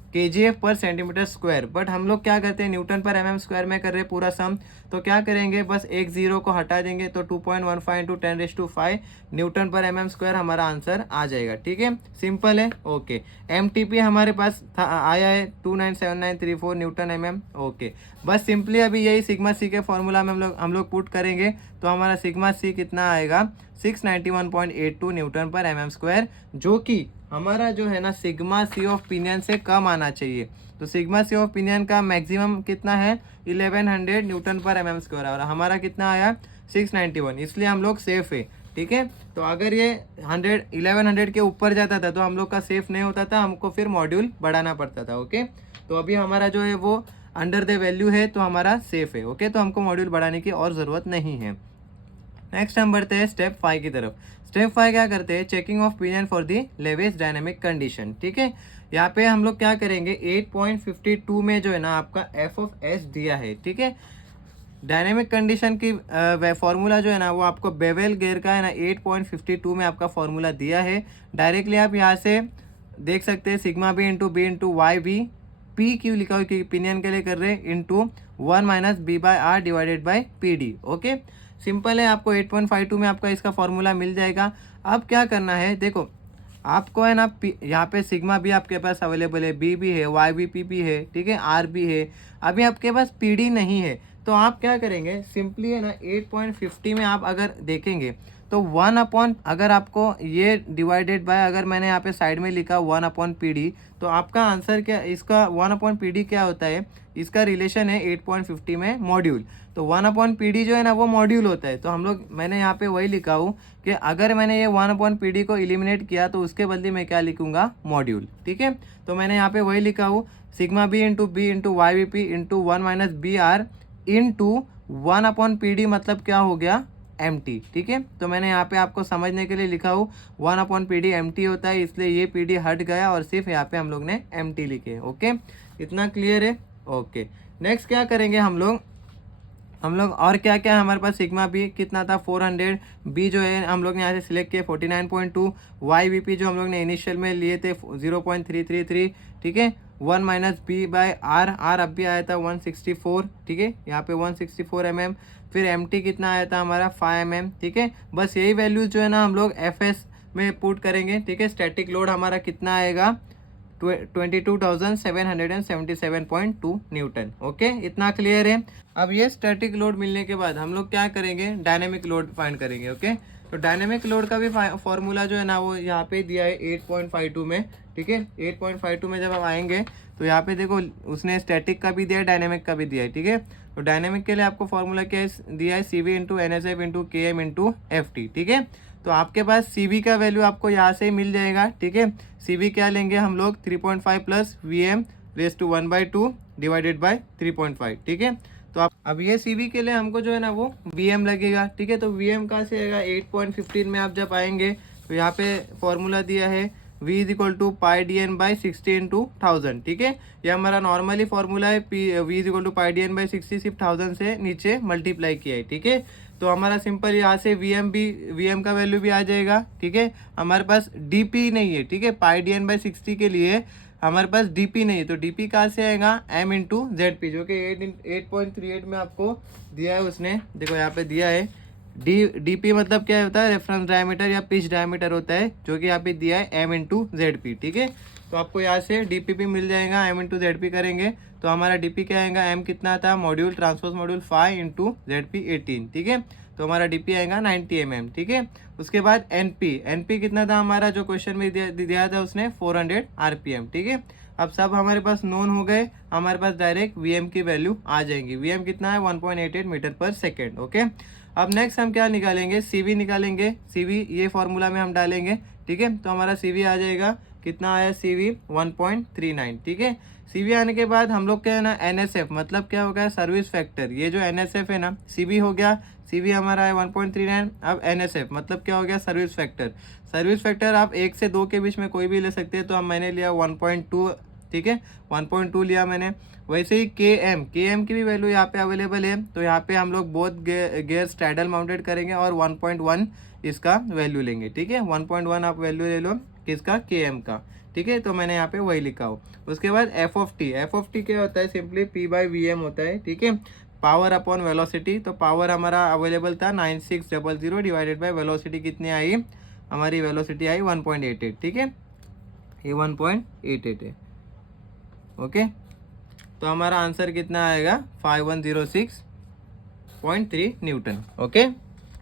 kgf per centimetre square. But हम लोग क्या करते हैं, न्यूटन पर mm स्क्वायर में कर रहे हैं पूरा सम, तो क्या करेंगे बस एक जीरो को हटा देंगे तो 2.15 into 10⁵ Newton per mm square हमारा आंसर आ जाएगा। ठीक है, सिंपल है। ओके, MTP हमारे पास आया है 297934 न्यूटन mm। ओके, बस सिंपली अभी यही सिग्मा सी के फॉर्मूला में हम लोग पुट करेंगे तो हमारा सिग्मा सी कितना आएगा 691.82 न्यूटन पर mm स्क्वायर, जो कि हमारा जो है ना सिग्मा सी ऑफ पिनियन से कम आना चाहिए। तो सिग्मा सी ऑफ पिनियन का मैक्सिमम कितना है 1100 न्यूटन पर mm स्क्वायर, और हमारा कितना आया 691, इसलिए हम लोग सेफ है। ठीक है, तो अगर ये 1100 के ऊपर जाता था तो हम लोग का सेफ नहीं होता था, हमको फिर मॉड्यूल बढ़ाना पड़ता था। ओके, तो अभी हमारा जो है वो अंडर द वैल्यू है तो हमारा सेफ है। ओके, तो हमको मॉड्यूल बढ़ाने की और ज़रूरत नहीं है। नेक्स्ट हम बढ़ते हैं स्टेप 5 की तरफ। स्टेप 5 क्या करते हैं, checking of pinion for the lowest dynamic condition. ठीक है, यहाँ पे हम लोग क्या करेंगे 8.52 में जो है ना आपका एफ ऑफ एस दिया है। ठीक है, डायनेमिक कंडीशन की फॉर्मूला जो है ना वो आपको बेवेल गियर का है ना 8.52 में आपका फॉर्मूला दिया है। डायरेक्टली आप यहाँ से देख सकते हैं sigma B into B into Y B, P क्यों लिखा हुआ कि पिनियन के लिए कर रहे हैं, into 1 minus B by R divided by P D. Okay, simple है, आपको 8.52 में आपका इसका फॉर्मूला मिल जाएगा। अब क्या करना है, देखो आपको है ना यहाँ पे सिग्मा भी आपके पास अवेलेबल है, बी भी है, वाई भी, पी भी है, ठीक है, आर भी है। अभी आपके पास पी डी नहीं है तो आप क्या करेंगे, सिंपली है ना 8.50 में आप अगर देखेंगे तो 1 अपॉन, अगर आपको ये डिवाइडेड बाय, अगर मैंने यहाँ पे साइड में लिखा 1 अपॉन पी डी, तो आपका आंसर क्या, इसका 1 अपॉन पी डी क्या होता है, इसका रिलेशन है 8.50 में मॉड्यूल। तो 1 अपॉन पी डी जो है ना वो मॉड्यूल होता है। तो हम लोग, मैंने यहाँ पे वही लिखा हूँ कि अगर मैंने ये 1 अपॉन पी डी को इलिमिनेट किया तो उसके बदले मैं क्या लिखूंगा, मॉड्यूल। ठीक है, तो मैंने यहाँ पे वही लिखा हूँ, sigma B into Y B P into 1 minus B R into 1 upon P D, मतलब क्या हो गया, एम टी। ठीक है, तो मैंने यहाँ पे आपको समझने के लिए लिखा हूँ 1 upon P D M T होता है, इसलिए ये पी डी हट गया और सिर्फ यहाँ पे हम लोग ने एम टी लिखे। ओके, इतना क्लियर है। ओके, नेक्स्ट क्या करेंगे हम लोग और क्या क्या हमारे पास, सिग्मा बी कितना था 400, बी जो है हम लोग ने यहाँ से सिलेक्ट किया 49.2, वाई बी पी जो हम लोग ने इनिशियल में लिए थे 0.333। ठीक है, 1 minus B by R, R अब भी आया था 164। ठीक है, यहाँ पे 164 mm, फिर एम टी कितना आया था हमारा 5 mm। ठीक है, बस यही वैल्यूज जो है ना हम लोग एफ एस में पुट करेंगे। ठीक है, स्टैटिक लोड हमारा कितना आएगा 22,777.2 न्यूटन। ओके, इतना क्लियर है। अब ये स्टैटिक लोड मिलने के बाद हम लोग क्या करेंगे, डायनेमिक लोड फाइंड करेंगे। ओके, तो डायनेमिक लोड का भी फॉर्मूला जो है ना वो यहाँ पे दिया है 8.52 में। ठीक है, 8.52 में जब आप आएंगे तो यहाँ पे देखो उसने स्टैटिक का भी दिया है, डायनेमिक का भी दिया है। ठीक है, तो डायनेमिक के लिए आपको फॉर्मूला क्या दिया है, C V into N S F into K M into F T. ठीक है, तो आपके पास सी वी का वैल्यू आपको यहाँ से ही मिल जाएगा। ठीक है, सी वी क्या लेंगे हम लोग 3.5 plus V M raise to 1/2 divided by 3.5। ठीक है, तो आप अब ये CV के लिए हमको जो है ना वो VM लगेगा, ठीक है। तो VM कहाँ से आएगा, 8.15 में आप जब आएंगे तो यहाँ पे फॉर्मूला दिया है V is equal to pi D N by 60/1000, ठीक है। ये हमारा नॉर्मली फॉर्मूला है, V is equal to pi D N by 60 सिर्फ 1000 से नीचे मल्टीप्लाई किया है, ठीक है। तो हमारा सिंपल यहाँ से VM का वैल्यू भी आ जाएगा, ठीक है। हमारे पास DP नहीं है, ठीक है, पाई डी एन बाई 60 के लिए हमारे पास DP नहीं है, तो DP कहाँ से आएगा, M इंटू ZP, जो कि 8.38 में आपको दिया है उसने, देखो यहाँ पे दिया है। DP मतलब क्या होता है, रेफरेंस डायमीटर या पिच डायमीटर होता है, जो कि यहाँ पे दिया है M इंटू ZP, ठीक है। तो आपको यहाँ से DP भी मिल जाएगा, M इंटू ZP करेंगे तो हमारा DP क्या आएगा, M कितना था, module transpose module 5 into ZP 18, ठीक है। तो हमारा DP आएगा 90 mm, ठीक है। उसके बाद NP कितना था हमारा, जो क्वेश्चन में दिया था उसने 400 RPM, ठीक है। अब सब हमारे पास नोन हो गए, हमारे पास डायरेक्ट VM की वैल्यू आ जाएंगी। VM कितना है, 1.88 मीटर पर सेकेंड, ओके। अब नेक्स्ट हम क्या निकालेंगे, CV निकालेंगे। CV ये फॉर्मूला में हम डालेंगे, ठीक है। तो हमारा CV आ जाएगा, कितना आया CV 1.39, ठीक है। CV आने के बाद हम लोग क्या है ना, NSF मतलब क्या हो गया, सर्विस फैक्टर। ये जो NSF है ना, CV हो गया, CV हमारा है 1.39। अब NSF मतलब क्या हो गया, सर्विस फैक्टर। सर्विस फैक्टर आप 1 से 2 के बीच में कोई भी ले सकते हैं, तो मैंने लिया 1.2, ठीक है, 1.2 लिया मैंने। वैसे ही KM की भी वैल्यू यहाँ पे अवेलेबल है, तो यहाँ पे हम लोग बोथ गेयर स्ट्रैडल माउंटेड करेंगे और 1.1 इसका वैल्यू लेंगे, ठीक है। 1.1 आप वैल्यू ले लो किसका, KM का, ठीक है। तो मैंने यहाँ पे वही लिखा हो। उसके बाद F ऑफ टी क्या होता है, सिंपली P/VM होता है, ठीक है, पावर अपॉन वेलोसिटी। तो पावर हमारा अवेलेबल था 9600 डिवाइडेड बाय वेलोसिटी कितनी आई, हमारी वेलोसिटी आई 1.88, ठीक है, ये 1.88 है, ओके। तो हमारा आंसर कितना आएगा, 5106.3 न्यूटन, ओके।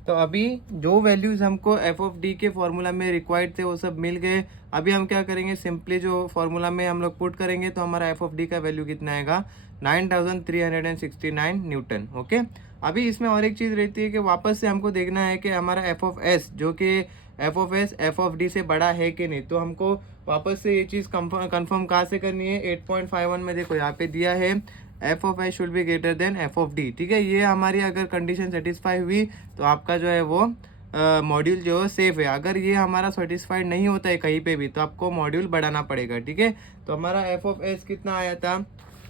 तो अभी जो वैल्यूज हमको F ऑफ डी के फॉर्मूला में रिक्वायर्ड थे वो सब मिल गए। अभी हम क्या करेंगे, सिंपली जो फॉर्मूला में हम लोग पुट करेंगे तो हमारा F ऑफ डी का वैल्यू कितना आएगा, 9369 न्यूटन, ओके। अभी इसमें और एक चीज़ रहती है कि वापस से हमको देखना है कि हमारा F ऑफ एस, जो कि F ऑफ डी से बड़ा है कि नहीं। तो हमको वापस से ये चीज़ कंफर्म कहाँ से करनी है, 8.51 में देखो यहाँ पे दिया है F of S should be greater than F of D, ठीक है। ये हमारी अगर कंडीशन सेटिस्फाई हुई तो आपका जो है वो मॉड्यूल जो है सेफ है। अगर ये हमारा सेटिस्फाइड नहीं होता है कहीं पे भी तो आपको मॉड्यूल बढ़ाना पड़ेगा, ठीक है। तो हमारा F ऑफ एस कितना आया था,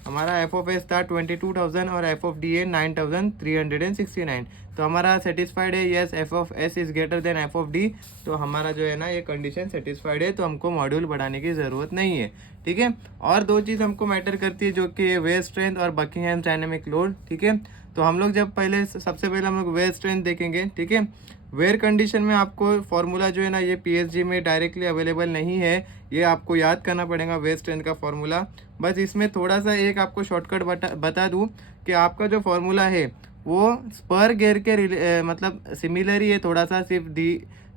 हमारा F ऑफ एस था 22,000 और F ऑफ डी है 9,369। तो हमारा सेटिस्फाइड है, yes F of S is greater then F of D. तो हमारा जो है ना ये कंडीशन सेटिस्फाइड है, तो हमको मॉड्यूल बढ़ाने की ज़रूरत नहीं है, ठीक है। और दो चीज़ हमको मैटर करती है, जो कि वेयर स्ट्रेंथ और बकिंगहैम डायनेमिक लोड, ठीक है। तो हम लोग जब सबसे पहले हम लोग वेयर स्ट्रेंथ देखेंगे, ठीक है। वेयर कंडीशन में आपको फॉर्मूला जो है ना ये PSG में डायरेक्टली अवेलेबल नहीं है, ये आपको याद करना पड़ेगा वेयर स्ट्रेंथ का फॉर्मूला। बस इसमें थोड़ा सा एक आपको शॉर्टकट बता दूं कि आपका जो फॉर्मूला है वो स्पर गियर के मतलब सिमिलर ही है थोड़ा सा, सिर्फ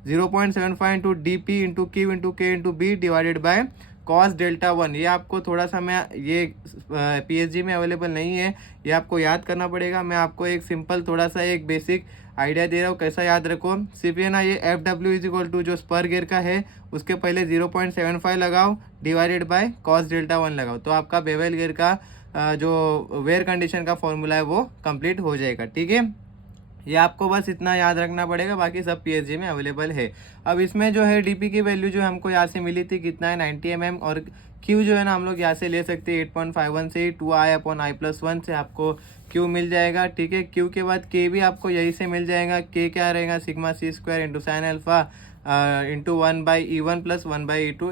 0.75 into DP into Q into K into B divided by cos delta 1। ये आपको थोड़ा सा, मैं ये PSG में अवेलेबल नहीं है, ये आपको याद करना पड़ेगा। मैं आपको एक सिंपल थोड़ा सा एक बेसिक आइडिया दे रहा हूँ, कैसा याद रखो। सिर्फ ये ना, ये FW इज इक्वल टू जो स्पर गियर का है उसके पहले 0.75 लगाओ डिवाइडेड बाय कॉस डेल्टा 1 लगाओ, तो आपका बेवल गियर का जो वेयर कंडीशन का फॉर्मूला है वो कंप्लीट हो जाएगा, ठीक है। ये आपको बस इतना याद रखना पड़ेगा, बाकी सब PSG में अवेलेबल है। अब इसमें जो है DP की वैल्यू जो हमको यहाँ से मिली थी कितना है, 90 mm, और Q जो है ना हम लोग यहाँ से ले सकते हैं 8.51 से, 2i/i+1 से आपको Q मिल जाएगा, ठीक है। Q के बाद K भी आपको यही से मिल जाएगा। K क्या रहेगा, sigma C² into sine alpha into 1/E1 plus 1/E2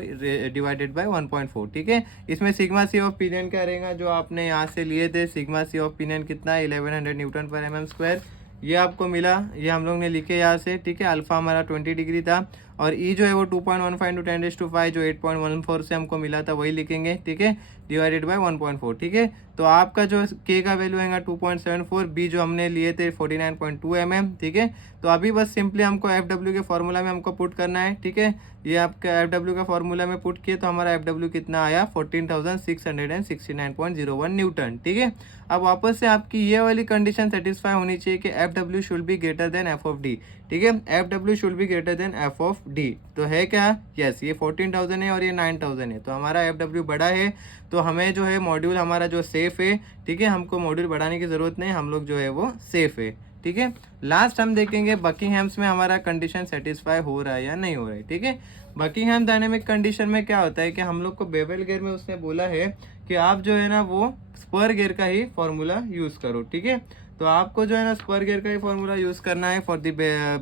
divided by 1.4, ठीक है। इसमें सिग्मा C ऑफ पिनियन क्या रहेगा, जो आपने यहाँ से लिए थे, सिग्मा C ऑफ पिनियन कितना है 1100 न्यूटन पर mm², ये आपको मिला, ये हम लोग ने लिखे यहाँ से, ठीक है। अल्फा हमारा 20 डिग्री था और ई जो है वो 2.15 इंटू 10⁻⁵ जो 8.14 से हमको मिला था वही लिखेंगे, ठीक है, डिवाइडेड बाय 1.4, ठीक है। तो आपका जो के का वैल्यू आएगा 2.74, बी जो हमने लिए थे 49.2 mm, ठीक है। तो अभी बस सिंपली हमको FW के फॉर्मूला में हमको पुट करना है, ठीक है। ये आपका FW का फॉर्मूला में पुट किए तो हमारा FW कितना आया 14,669.01 न्यूटन, ठीक है। अब वापस से आपकी ये वाली कंडीशन सेटिस्फाई होनी चाहिए कि FW should be greater than F of D, ठीक है। F W should be greater than F of D. तो है क्या, यस, ये 14,000 है और ये 9,000 है, तो हमारा एफ डब्ल्यू बड़ा है, तो हमें जो है मॉड्यूल हमारा जो सेफ है, ठीक है, हमको मॉड्यूल बढ़ाने की ज़रूरत नहीं, हम लोग जो है वो सेफ है, ठीक है। लास्ट हम देखेंगे बकिंगहैम्स में हमारा कंडीशन सेटिस्फाई हो रहा है या नहीं हो रहा है, ठीक है। बकिंगहैम डायनेमिक कंडीशन में क्या होता है कि हम लोग को बेवल गियर में उसने बोला है कि आप जो है ना वो स्पर गियर का ही फॉर्मूला यूज़ करो, ठीक है। तो आपको जो है ना स्पर गियर का ही फॉर्मूला यूज़ करना है for the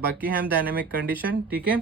Buckingham dynamic condition, ठीक है।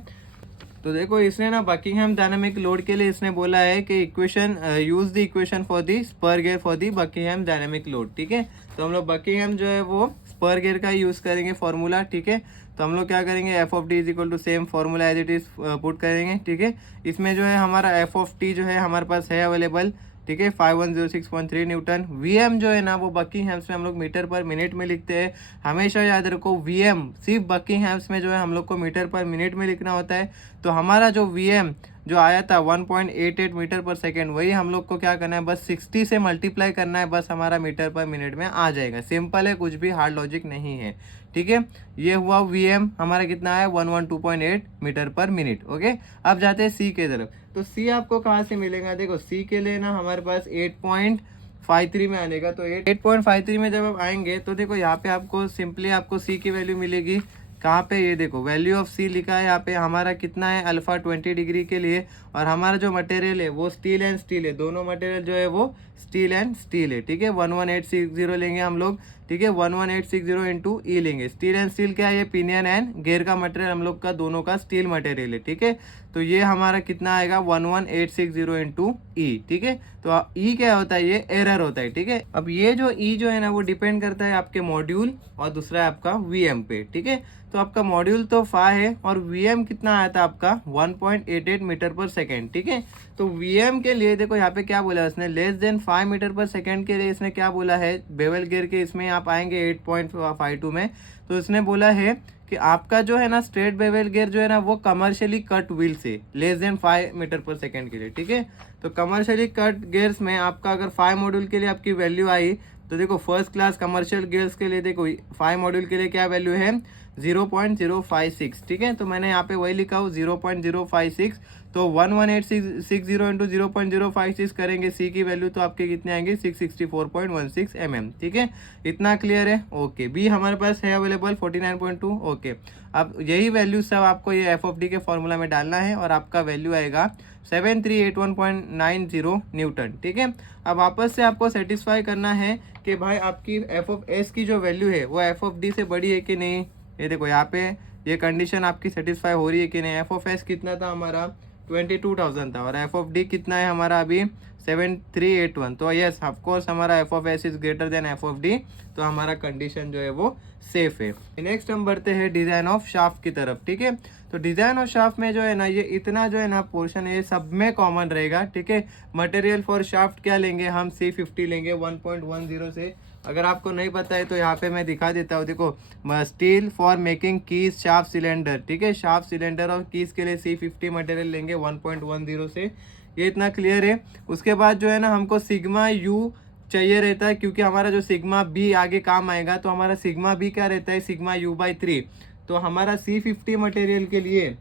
तो देखो इसने ना बकिंगहैम डायनामिक लोड के लिए इसने बोला है कि equation use the equation for the spur gear for the Buckingham dynamic load, ठीक है। तो हम लोग बकिंगहैम जो है वो स्पर गियर का यूज करेंगे फॉर्मूला, ठीक है। तो हम लोग क्या करेंगे, F of D is equal to same formula as it is put करेंगे, ठीक है। इसमें जो है हमारा एफ ऑफ टी जो है हमारे पास है अवेलेबल, ठीक है, 5106.3 न्यूटन। वीएम जो है ना वो बकिंगहैम्स में हम लोग मीटर पर मिनट में लिखते हैं, हमेशा याद रखो वीएम सिर्फ बकिंगहैम्स में जो है हम लोग को मीटर पर मिनट में लिखना होता है। तो हमारा जो वीएम जो आया था 1.88 मीटर पर सेकेंड, वही हम लोग को क्या करना है, बस 60 से मल्टीप्लाई करना है, बस हमारा मीटर पर मिनट में आ जाएगा। सिंपल है, कुछ भी हार्ड लॉजिक नहीं है, ठीक है। ये हुआ वीएम हमारा कितना है 112.8 मीटर पर मिनट, ओके। अब जाते हैं सी के तरफ। तो सी आपको कहाँ से मिलेगा, देखो सी के लिए ना हमारे पास 8.53 में आने का, तो 8.53 में जब आप आएंगे तो देखो यहाँ पे आपको सिंपली आपको सी की वैल्यू मिलेगी कहाँ पे, ये देखो वैल्यू ऑफ सी लिखा है यहाँ पे, हमारा कितना है अल्फा 20 डिग्री के लिए, और हमारा जो मटेरियल है वो स्टील एंड स्टील है, दोनों मटेरियल जो है वो स्टील एंड स्टील है, ठीक है। 11860 लेंगे हम लोग, ठीक है, 11860 इंटू ई लेंगे। स्टील एंड स्टील क्या है, ये पिनियन एंड गेयर का मटेरियल हम लोग का दोनों का स्टील मटेरियल है, ठीक है। तो ये हमारा कितना आएगा 11860 इंटू ई, ठीक है। तो ई क्या होता है, ये एरर होता है, ठीक है। अब ये जो ई जो है ना वो डिपेंड करता है आपके मॉड्यूल और दूसरा है आपका वीएम पे, ठीक है। तो आपका मॉड्यूल तो 5 है और वीएम कितना आया था आपका 1.88 मीटर पर सेकेंड, ठीक है। तो वीएम के लिए देखो यहाँ पे क्या बोला उसने, लेस देन 5 मीटर पर सेकेंड के लिए इसने क्या बोला है, बेवल गियर के इसमें आप आएंगे 8.52 में, तो इसने बोला है कि आपका जो है ना स्ट्रेट बेवल गियर जो है ना वो कमर्शियली कट व्हील से लेस देन 5 मीटर पर सेकेंड के लिए, ठीक है। तो कमर्शियली कट गियर्स में आपका अगर 5 मॉड्यूल के लिए आपकी वैल्यू आई, तो देखो फर्स्ट क्लास कमर्शियल गियर्स के लिए देखो 5 मॉड्यूल के लिए क्या वैल्यू है 0.056, ठीक है। तो मैंने यहाँ पे वही लिखा हूँ 0.056, तो 11860 इंटू 0.056 करेंगे सी की वैल्यू, तो आपके कितने आएंगे 664.16 mm, ठीक है। इतना क्लियर है, ओके। बी हमारे पास है अवेलेबल 49.2, ओके। अब यही वैल्यू सब आपको ये एफ ऑफ डी के फॉर्मूला में डालना है और आपका वैल्यू आएगा 7381.90 न्यूटन, ठीक है। अब वापस से आपको सेटिस्फाई करना है कि भाई आपकी एफ ऑफ एस की जो वैल्यू है वो एफ ऑफ डी से बड़ी है कि नहीं। ये देखो यहाँ पे ये कंडीशन आपकी सेटिस्फाई हो रही है कि नहीं। एफ ऑफ एस कितना था हमारा 22,000 था और एफ ऑफ डी कितना है हमारा अभी 7381, तो यस ऑफकोर्स हमारा F of S is greater then F of D, तो हमारा कंडीशन जो है वो सेफ है। नेक्स्ट हम बढ़ते हैं डिजाइन ऑफ शाफ्ट की तरफ, ठीक है। तो डिजाइन ऑफ शाफ्ट में जो है ना ये इतना जो है ना पोर्शन है ये सब में कॉमन रहेगा, ठीक है। मटेरियल फॉर शाफ्ट क्या लेंगे हम, C50 लेंगे 1.10 से। अगर आपको नहीं पता है तो यहाँ पे मैं दिखा देता हूँ, देखो steel for making keys shaft cylinder, ठीक है। शाफ्ट सिलेंडर और कीज के लिए C50 मटेरियल लेंगे 1.10 से, ये इतना क्लियर है। उसके बाद जो है ना हमको सिग्मा यू चाहिए रहता है, क्योंकि हमारा जो सिग्मा बी आगे काम आएगा, तो हमारा सिग्मा बी क्या रहता है सिग्मा U/3। तो हमारा C50 मटेरियल के लिए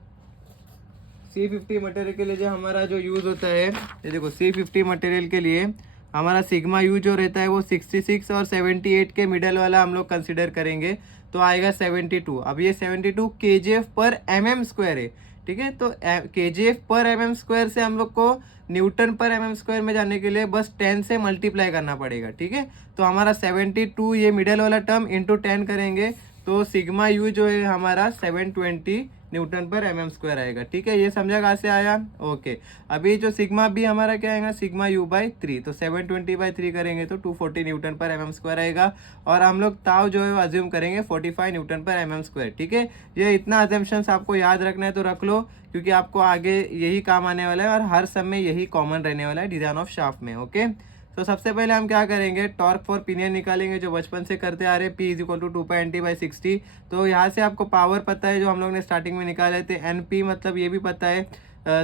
जो हमारा जो यूज़ होता है, ये देखो C50 मटेरियल के लिए हमारा सिग्मा यू जो रहता है वो 66 और 78 के मिडल वाला हम लोग कंसिडर करेंगे, तो आएगा 72। अब ये 72 kgf पर mm² है, ठीक है। तो kgf पर mm² से हम लोग को न्यूटन पर mm² में जाने के लिए बस 10 से मल्टीप्लाई करना पड़ेगा, ठीक है। तो हमारा 72 ये मिडल वाला टर्म इंटू 10 करेंगे, तो सिग्मा यू जो है हमारा 720 न्यूटन पर mm² आएगा, ठीक है। ये समझा कहाँ से आया, ओके। अभी जो सिग्मा बी हमारा क्या आएगा सिग्मा U/3, तो 720/3 करेंगे तो 240 न्यूटन पर mm² आएगा, और हम लोग ताव जो है अज्यूम करेंगे 45 न्यूटन पर mm², ठीक है। ये इतना अजम्पशंस आपको याद रखना है तो रख लो, क्योंकि आपको आगे यही काम आने वाला है और हर सब में यही कॉमन रहने वाला है डिजाइन ऑफ शाफ्ट में, ओके। तो सबसे पहले हम क्या करेंगे, टॉर्क फॉर पिनियन निकालेंगे जो बचपन से करते आ रहे हैं, P = 2π/NT/60। तो यहाँ से आपको पावर पता है जो हम लोग ने स्टार्टिंग में निकाले थे, NP मतलब ये भी पता है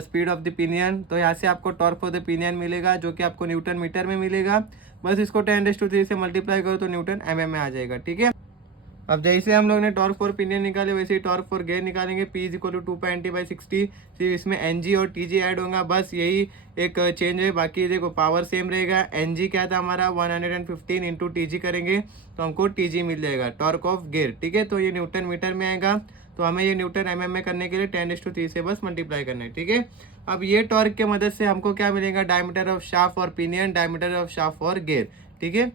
स्पीड ऑफ द पिनियन। तो यहाँ से आपको टॉर्क फॉर द पिनियन मिलेगा जो कि आपको न्यूटन मीटर में मिलेगा, बस इसको 10⁻³ से मल्टीप्लाई करो तो न्यूटन mm में आ जाएगा, ठीक है। अब जैसे हम लोग ने टॉर्क फॉर पिनियन निकाले वैसे ही टॉर्क फॉर गेयर निकालेंगे। P is equal to 2.90/60। सिर्फ इसमें NG और TG ऐड होगा, बस यही एक चेंज है। बाकी देखो पावर सेम रहेगा। NG क्या था हमारा 115 इंटू TG करेंगे तो हमको TG मिल जाएगा, टॉर्क ऑफ गेयर। ठीक है, तो ये न्यूटन मीटर में आएगा, तो हमें ये न्यूटन mm में करने के लिए 10⁻³ से बस मल्टीप्लाई करना है। ठीक है, अब ये टॉर्क के मदद से हमको क्या मिलेगा, डायमीटर ऑफ शाफ्ट और पिनियन, डायमीटर ऑफ शाफ्ट और गेयर। ठीक है,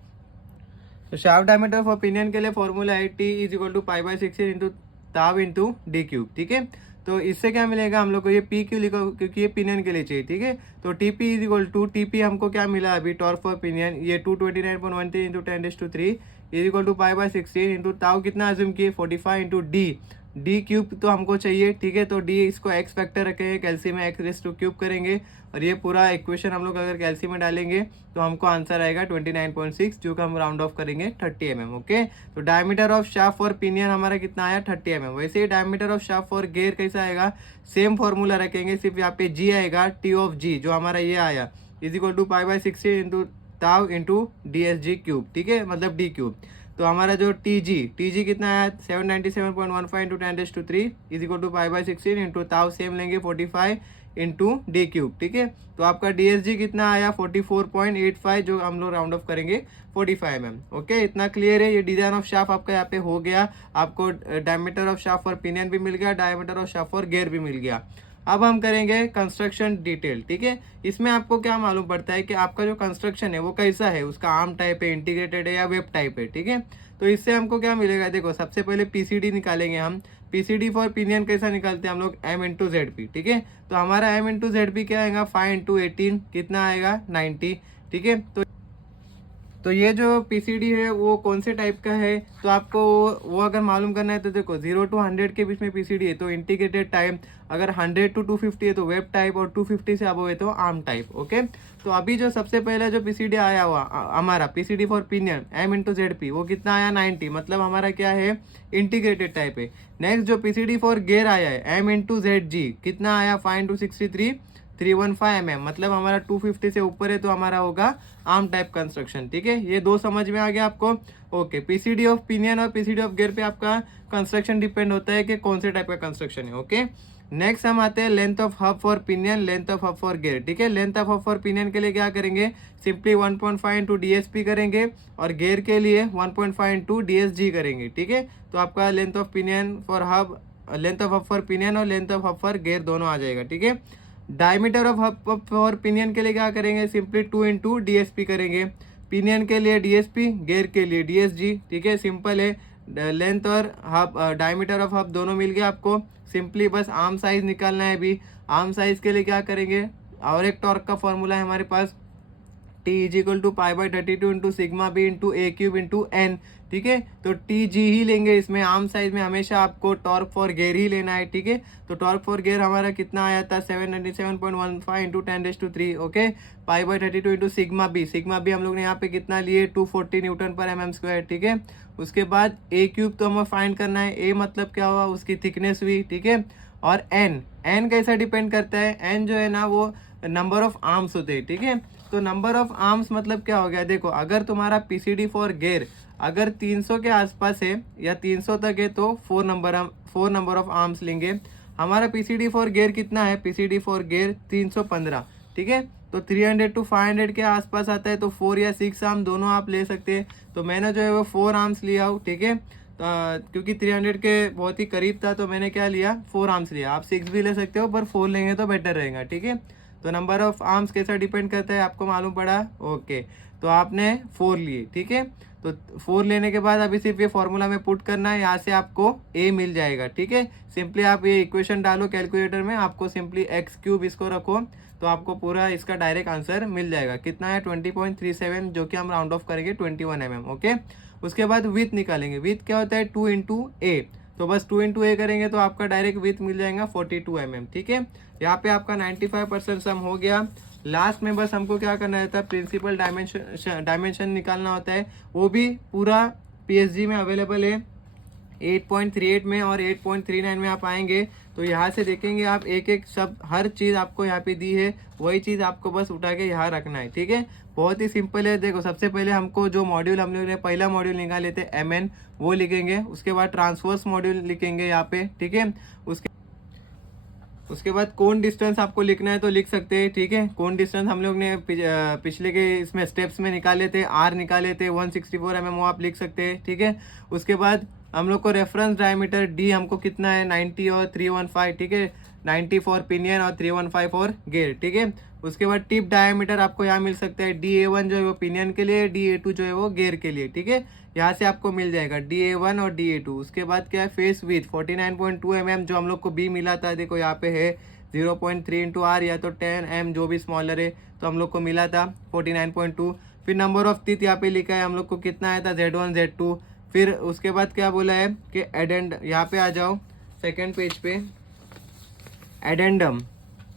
तो शाफ्ट डायमीटर फॉर पिनियन के लिए फॉर्मूला है T is equal to π/16 into tau into d³। ठीक है, तो इससे क्या मिलेगा हम लोग को, ये P क्यों लिखा क्योंकि ये पिनियन के लिए चाहिए। ठीक है, तो TP is equal to TP हमको क्या मिला अभी, टॉर्क फॉर पिनियन, ये 229.13 into 10⁻³ is equal to π/16 into tau कितना अज्यूम किए 45 इंटू d³ तो हमको चाहिए। ठीक है, तो d इसको x फैक्टर रखेंगे, कैल्सियम में x⁵³ करेंगे और ये पूरा इक्वेशन हम लोग अगर कैल्सियम में डालेंगे तो हमको आंसर आएगा 29.6, जो कि हम राउंड ऑफ करेंगे 30 mm। ओके, तो diameter of shaft for pinion हमारा कितना आया 30 mm। वैसे ही diameter of shaft for gear कैसा आएगा, सेम फॉर्मूला रखेंगे, सिर्फ यहाँ पे g आएगा, T ऑफ g जो हमारा ये आया is equal to π/16 into tau into dsg³। ठीक है, मतलब d³। तो हमारा जो TG कितना है 797.15 into 10⁻³ is equal to π/16 into tau same लेंगे 45 इंटू d³। ठीक है, तो आपका DSG कितना आया 44.85, जो हम लोग राउंड ऑफ करेंगे 45 mm। ओके, इतना क्लियर है। ये डिजाइन ऑफ शाफ्ट आपका यहाँ पे हो गया, आपको diameter of shaft for pinion भी मिल गया, diameter of shaft for gear भी मिल गया। अब हम करेंगे कंस्ट्रक्शन डिटेल। ठीक है, इसमें आपको क्या मालूम पड़ता है कि आपका जो कंस्ट्रक्शन है वो कैसा है, उसका आर्म टाइप है, इंटीग्रेटेड है या वेब टाइप है। ठीक है, तो इससे हमको क्या मिलेगा, देखो सबसे पहले PCD निकालेंगे हम। PCD फॉर पिनियन कैसा निकालते हैं हम लोग, M इंटू ZP। ठीक है, तो हमारा M इंटू ZP क्या आएगा 5 इंटू 18 कितना आएगा 90। ठीक है, तो ये जो PCD है वो कौन से टाइप का है, तो आपको वो अगर मालूम करना है तो देखो 0 to 100 के बीच में PCD है तो इंटीग्रेटेड टाइप, अगर 100 to 250 है तो वेब टाइप और 250 से अबव है तो आर्म टाइप। ओके, तो अभी जो सबसे पहले जो PCD आया हुआ हमारा PCD for pinion M into ZP वो कितना आया 90, मतलब हमारा क्या है इंटीग्रेटेड टाइप है। नेक्स्ट जो PCD फॉर गेयर आया है M इंटू ZG कितना आया 5 इंटू 63 315 mm, मतलब हमारा 250 से ऊपर है तो हमारा होगा आर्म टाइप कंस्ट्रक्शन। ठीक है, ये दो समझ में आ गया आपको। ओके, PCD ऑफ पिनियन और PCD ऑफ गेयर पे आपका कंस्ट्रक्शन डिपेंड होता है कि कौन से टाइप का कंस्ट्रक्शन है। ओके, नेक्स्ट हम आते हैं length of hub for pinion, length of hub for gear. ठीक है, length of hub for pinion के लिए क्या करेंगे, सिंपली 1.5 इंटू DSP करेंगे और गेयर के लिए 1.5 इंटू DSG करेंगे। ठीक है, तो आपका length of pinion for hub, length of hub for pinion और length of hub for gear दोनों आ जाएगा। ठीक है, diameter of hub for pinion के लिए क्या करेंगे, सिंपली 2 इंटू DSP करेंगे। पिनियन के लिए DSP, गेयर के लिए DSG। ठीक है, सिंपल है। लेंथ और हब, डायमीटर ऑफ हब दोनों मिल गया आपको, सिंपली बस आर्म साइज निकालना है। अभी आर्म साइज के लिए क्या करेंगे, और एक टॉर्क का फॉर्मूला है हमारे पास, T is equal to π/32 into sigma B into A³ into N। ठीक है, तो TG ही लेंगे इसमें, आर्म साइज में हमेशा आपको टॉर्क फॉर गेयर ही लेना है। ठीक है, तो टॉर्क फॉर गेयर हमारा कितना आया था 797.15 into 10⁻³ okay, π/32 into sigma B हम लोग ने यहाँ पे कितना लिए 240 न्यूटन पर mm²। ठीक है, उसके बाद A³ तो हमें फाइंड करना है, A मतलब क्या हुआ उसकी थिकनेस हुई। ठीक है, और N कैसा डिपेंड करता है, N जो है ना वो नंबर ऑफ आर्म्स होते हैं। ठीक है, तो नंबर ऑफ आर्म्स मतलब क्या हो गया, देखो अगर तुम्हारा PCD फॉर गेयर अगर 300 के आसपास है या 300 तक है तो 4 नंबर ऑफ आर्म्स लेंगे। हमारा PCD फॉर गेयर कितना है, PCD फॉर गेयर 315। ठीक है, तो 300 to 500 के आसपास आता है तो 4 या 6 आर्म दोनों आप ले सकते हैं। तो मैंने जो है वो 4 आर्म्स लिया हूँ। ठीक है, क्योंकि 300 के बहुत ही करीब था तो मैंने क्या लिया 4 आर्म्स लिया। आप 6 भी ले सकते हो पर 4 लेंगे तो बेटर रहेगा। ठीक है, तो नंबर ऑफ आर्म्स कैसा डिपेंड करता है आपको मालूम पड़ा। ओके, तो आपने 4 लिए। ठीक है, तो 4 लेने के बाद अभी सिर्फ ये फॉर्मूला में पुट करना है, यहाँ से आपको A मिल जाएगा। ठीक है, सिंपली आप ये इक्वेशन डालो कैलकुलेटर में, आपको सिंपली x³ इसको रखो तो आपको पूरा इसका डायरेक्ट आंसर मिल जाएगा। कितना है 20.37, जो कि हम राउंड ऑफ करेंगे 21 mm। ओके, उसके बाद विथ निकालेंगे। विथ क्या होता है 2 इंटू A, तो बस 2 इंटू A करेंगे तो आपका डायरेक्ट विथ मिल जाएगा 42 mm। ठीक है, यहाँ पे आपका 95% सम हो गया। लास्ट में बस हमको क्या करना रहता है, प्रिंसिपल डायमेंशन निकालना होता है, वो भी पूरा PSG में अवेलेबल है 8.38 में और 8.39 में आप आएंगे तो यहाँ से देखेंगे आप एक एक सब हर चीज़ आपको यहाँ पे दी है, वही चीज़ आपको बस उठा के यहाँ रखना है। ठीक है, बहुत ही सिंपल है। देखो सबसे पहले हमको जो मॉड्यूल हम लोग ने पहला मॉड्यूल निकाले थे MN, वो लिखेंगे। उसके बाद ट्रांसवर्स मॉड्यूल लिखेंगे यहाँ पे। ठीक है, उसके बाद कोन डिस्टेंस आपको लिखना है तो लिख सकते हैं। ठीक है, कोन डिस्टेंस हम लोग ने पिछले के इसमें स्टेप्स में निकाले थे, R निकाले थे 164 mm, वो आप लिख सकते हैं। ठीक है, उसके बाद हम लोग को रेफरेंस डायमीटर D हमको कितना है 90 और 315। ठीक है, 90 फॉर पिनियन और 315 फॉर गेयर। ठीक है, उसके बाद टिप डायमीटर आपको यहाँ मिल सकता है। DA1 जो है वो पिनियन के लिए, DA2 जो है वो गेयर के लिए। ठीक है, यहाँ से आपको मिल जाएगा DA1 और DA2। उसके बाद क्या है, फेस विथ 49.2 mm जो हम लोग को B मिला था, देखो यहाँ पे है 0.3 इंटू R या तो 10 M जो भी स्मॉलर है, तो हम लोग को मिला था 49.2। फिर नंबर ऑफ टीथ यहाँ पे लिखा है हम लोग को कितना आया था Z1 Z2। फिर उसके बाद क्या बोला है कि एडेंड, यहाँ पे आ जाओ सेकेंड पेज पे, एडेंडम।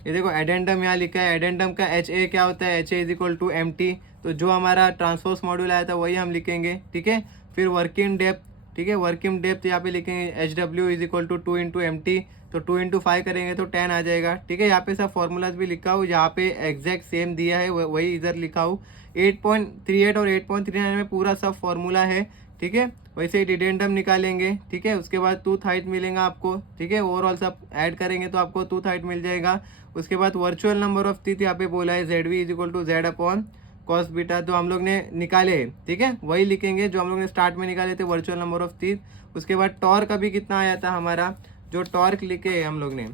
ये देखो एडेंडम यहाँ लिखा है। एडेंडम का HA क्या होता है, HA is equal to MT। तो जो हमारा ट्रांसफोर्स मॉड्यूल आया था वही हम लिखेंगे। ठीक है, फिर वर्किंग डेप्थ। ठीक है, वर्किंग डेप्थ यहाँ पे लिखेंगे HW is equal to 2 into MT। तो 2 इंटू 5 करेंगे तो 10 आ जाएगा। ठीक है, यहाँ पे सब फॉर्मूलाज भी लिखा हूँ, यहाँ पे एग्जैक्ट सेम दिया है वही इधर लिखा हूँ। 8.38 और 8.39 में पूरा सब फॉर्मूला है। ठीक है, वैसे ही डिडेंडम निकालेंगे। ठीक है, उसके बाद टूथ हाइट मिलेगा आपको। ठीक है, ओवरऑल सब ऐड करेंगे तो आपको टूथ हाइट मिल जाएगा। उसके बाद वर्चुअल नंबर ऑफ टीथ यहाँ पे बोला है ZV is equal to Z upon cos beta, जो हम लोग ने निकाले। ठीक है, वही लिखेंगे जो हम लोग ने स्टार्ट में निकाले थे, वर्चुअल नंबर ऑफ टीथ। उसके बाद टॉर्क अभी कितना आया था हमारा, जो टॉर्क लिखे हम लोग ने,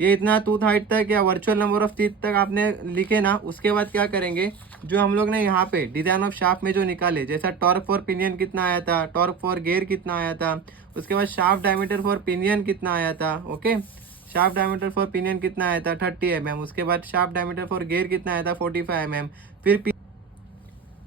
ये इतना टूथ हाइट तक या वर्चुअल नंबर ऑफ टीथ तक आपने लिखे ना। उसके बाद क्या करेंगे, जो हम लोग ने यहाँ पे डिजाइन ऑफ शाफ्ट में जो निकाले, जैसा टॉर्क फॉर पिनियन कितना आया था, टॉर्क फॉर गेयर कितना आया था, उसके बाद शाफ्ट डायमीटर फॉर पिनियन कितना आया था। Okay, shaft diameter for pinion कितना आया था 30 mm। उसके बाद शाफ्ट डायमीटर फॉर गेयर कितना आया था 45 mm। फिर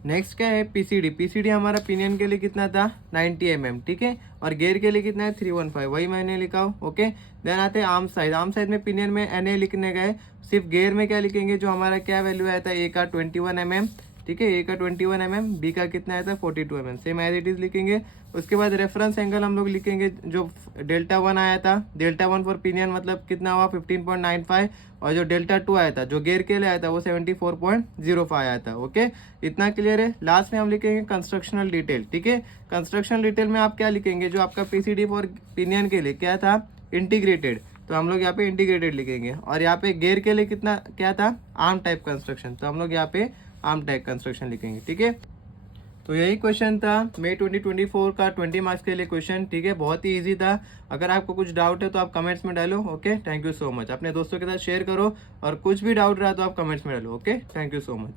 नेक्स्ट क्या है PCD हमारा पिनियन के लिए कितना था 90 mm। ठीक है, और गेयर के लिए कितना है 315, वही मैंने लिखा हूँ। ओके, देन आते हैं आर्म साइज। आर्म साइज में पिनियन में NA लिखने गए, सिर्फ गेयर में क्या लिखेंगे, जो हमारा क्या वैल्यू आया था A का 21 mm। ठीक है, A का 21 mm, B का कितना आया था 42 mm, same as it is लिखेंगे। उसके बाद रेफरेंस एंगल हम लोग लिखेंगे, जो Δ1 आया था, Δ1 फॉर पिनियन मतलब कितना हुआ 15.95, और जो Δ2 आया था जो गेयर के लिए आया था वो 74.05 आया था। ओके, इतना क्लियर है। लास्ट में हम लिखेंगे कंस्ट्रक्शनल डिटेल। ठीक है, कंस्ट्रक्शनल डिटेल में आप क्या लिखेंगे, जो आपका PCD फॉर पिनियन के लिए क्या था इंटीग्रेटेड, तो हम लोग यहाँ पे इंटीग्रेटेड लिखेंगे। और यहाँ पे गेयर के लिए कितना क्या था आर्म टाइप कंस्ट्रक्शन, तो हम लोग यहाँ पे आर्म टाइप कंस्ट्रक्शन लिखेंगे। ठीक है, तो यही क्वेश्चन था मई 2024 का 20 मार्क्स के लिए क्वेश्चन। ठीक है, बहुत ही इजी था। अगर आपको कुछ डाउट है तो आप कमेंट्स में डालो। Okay, thank you so much. अपने दोस्तों के साथ शेयर करो, और कुछ भी डाउट रहा तो आप कमेंट्स में डालो। Okay, thank you so much.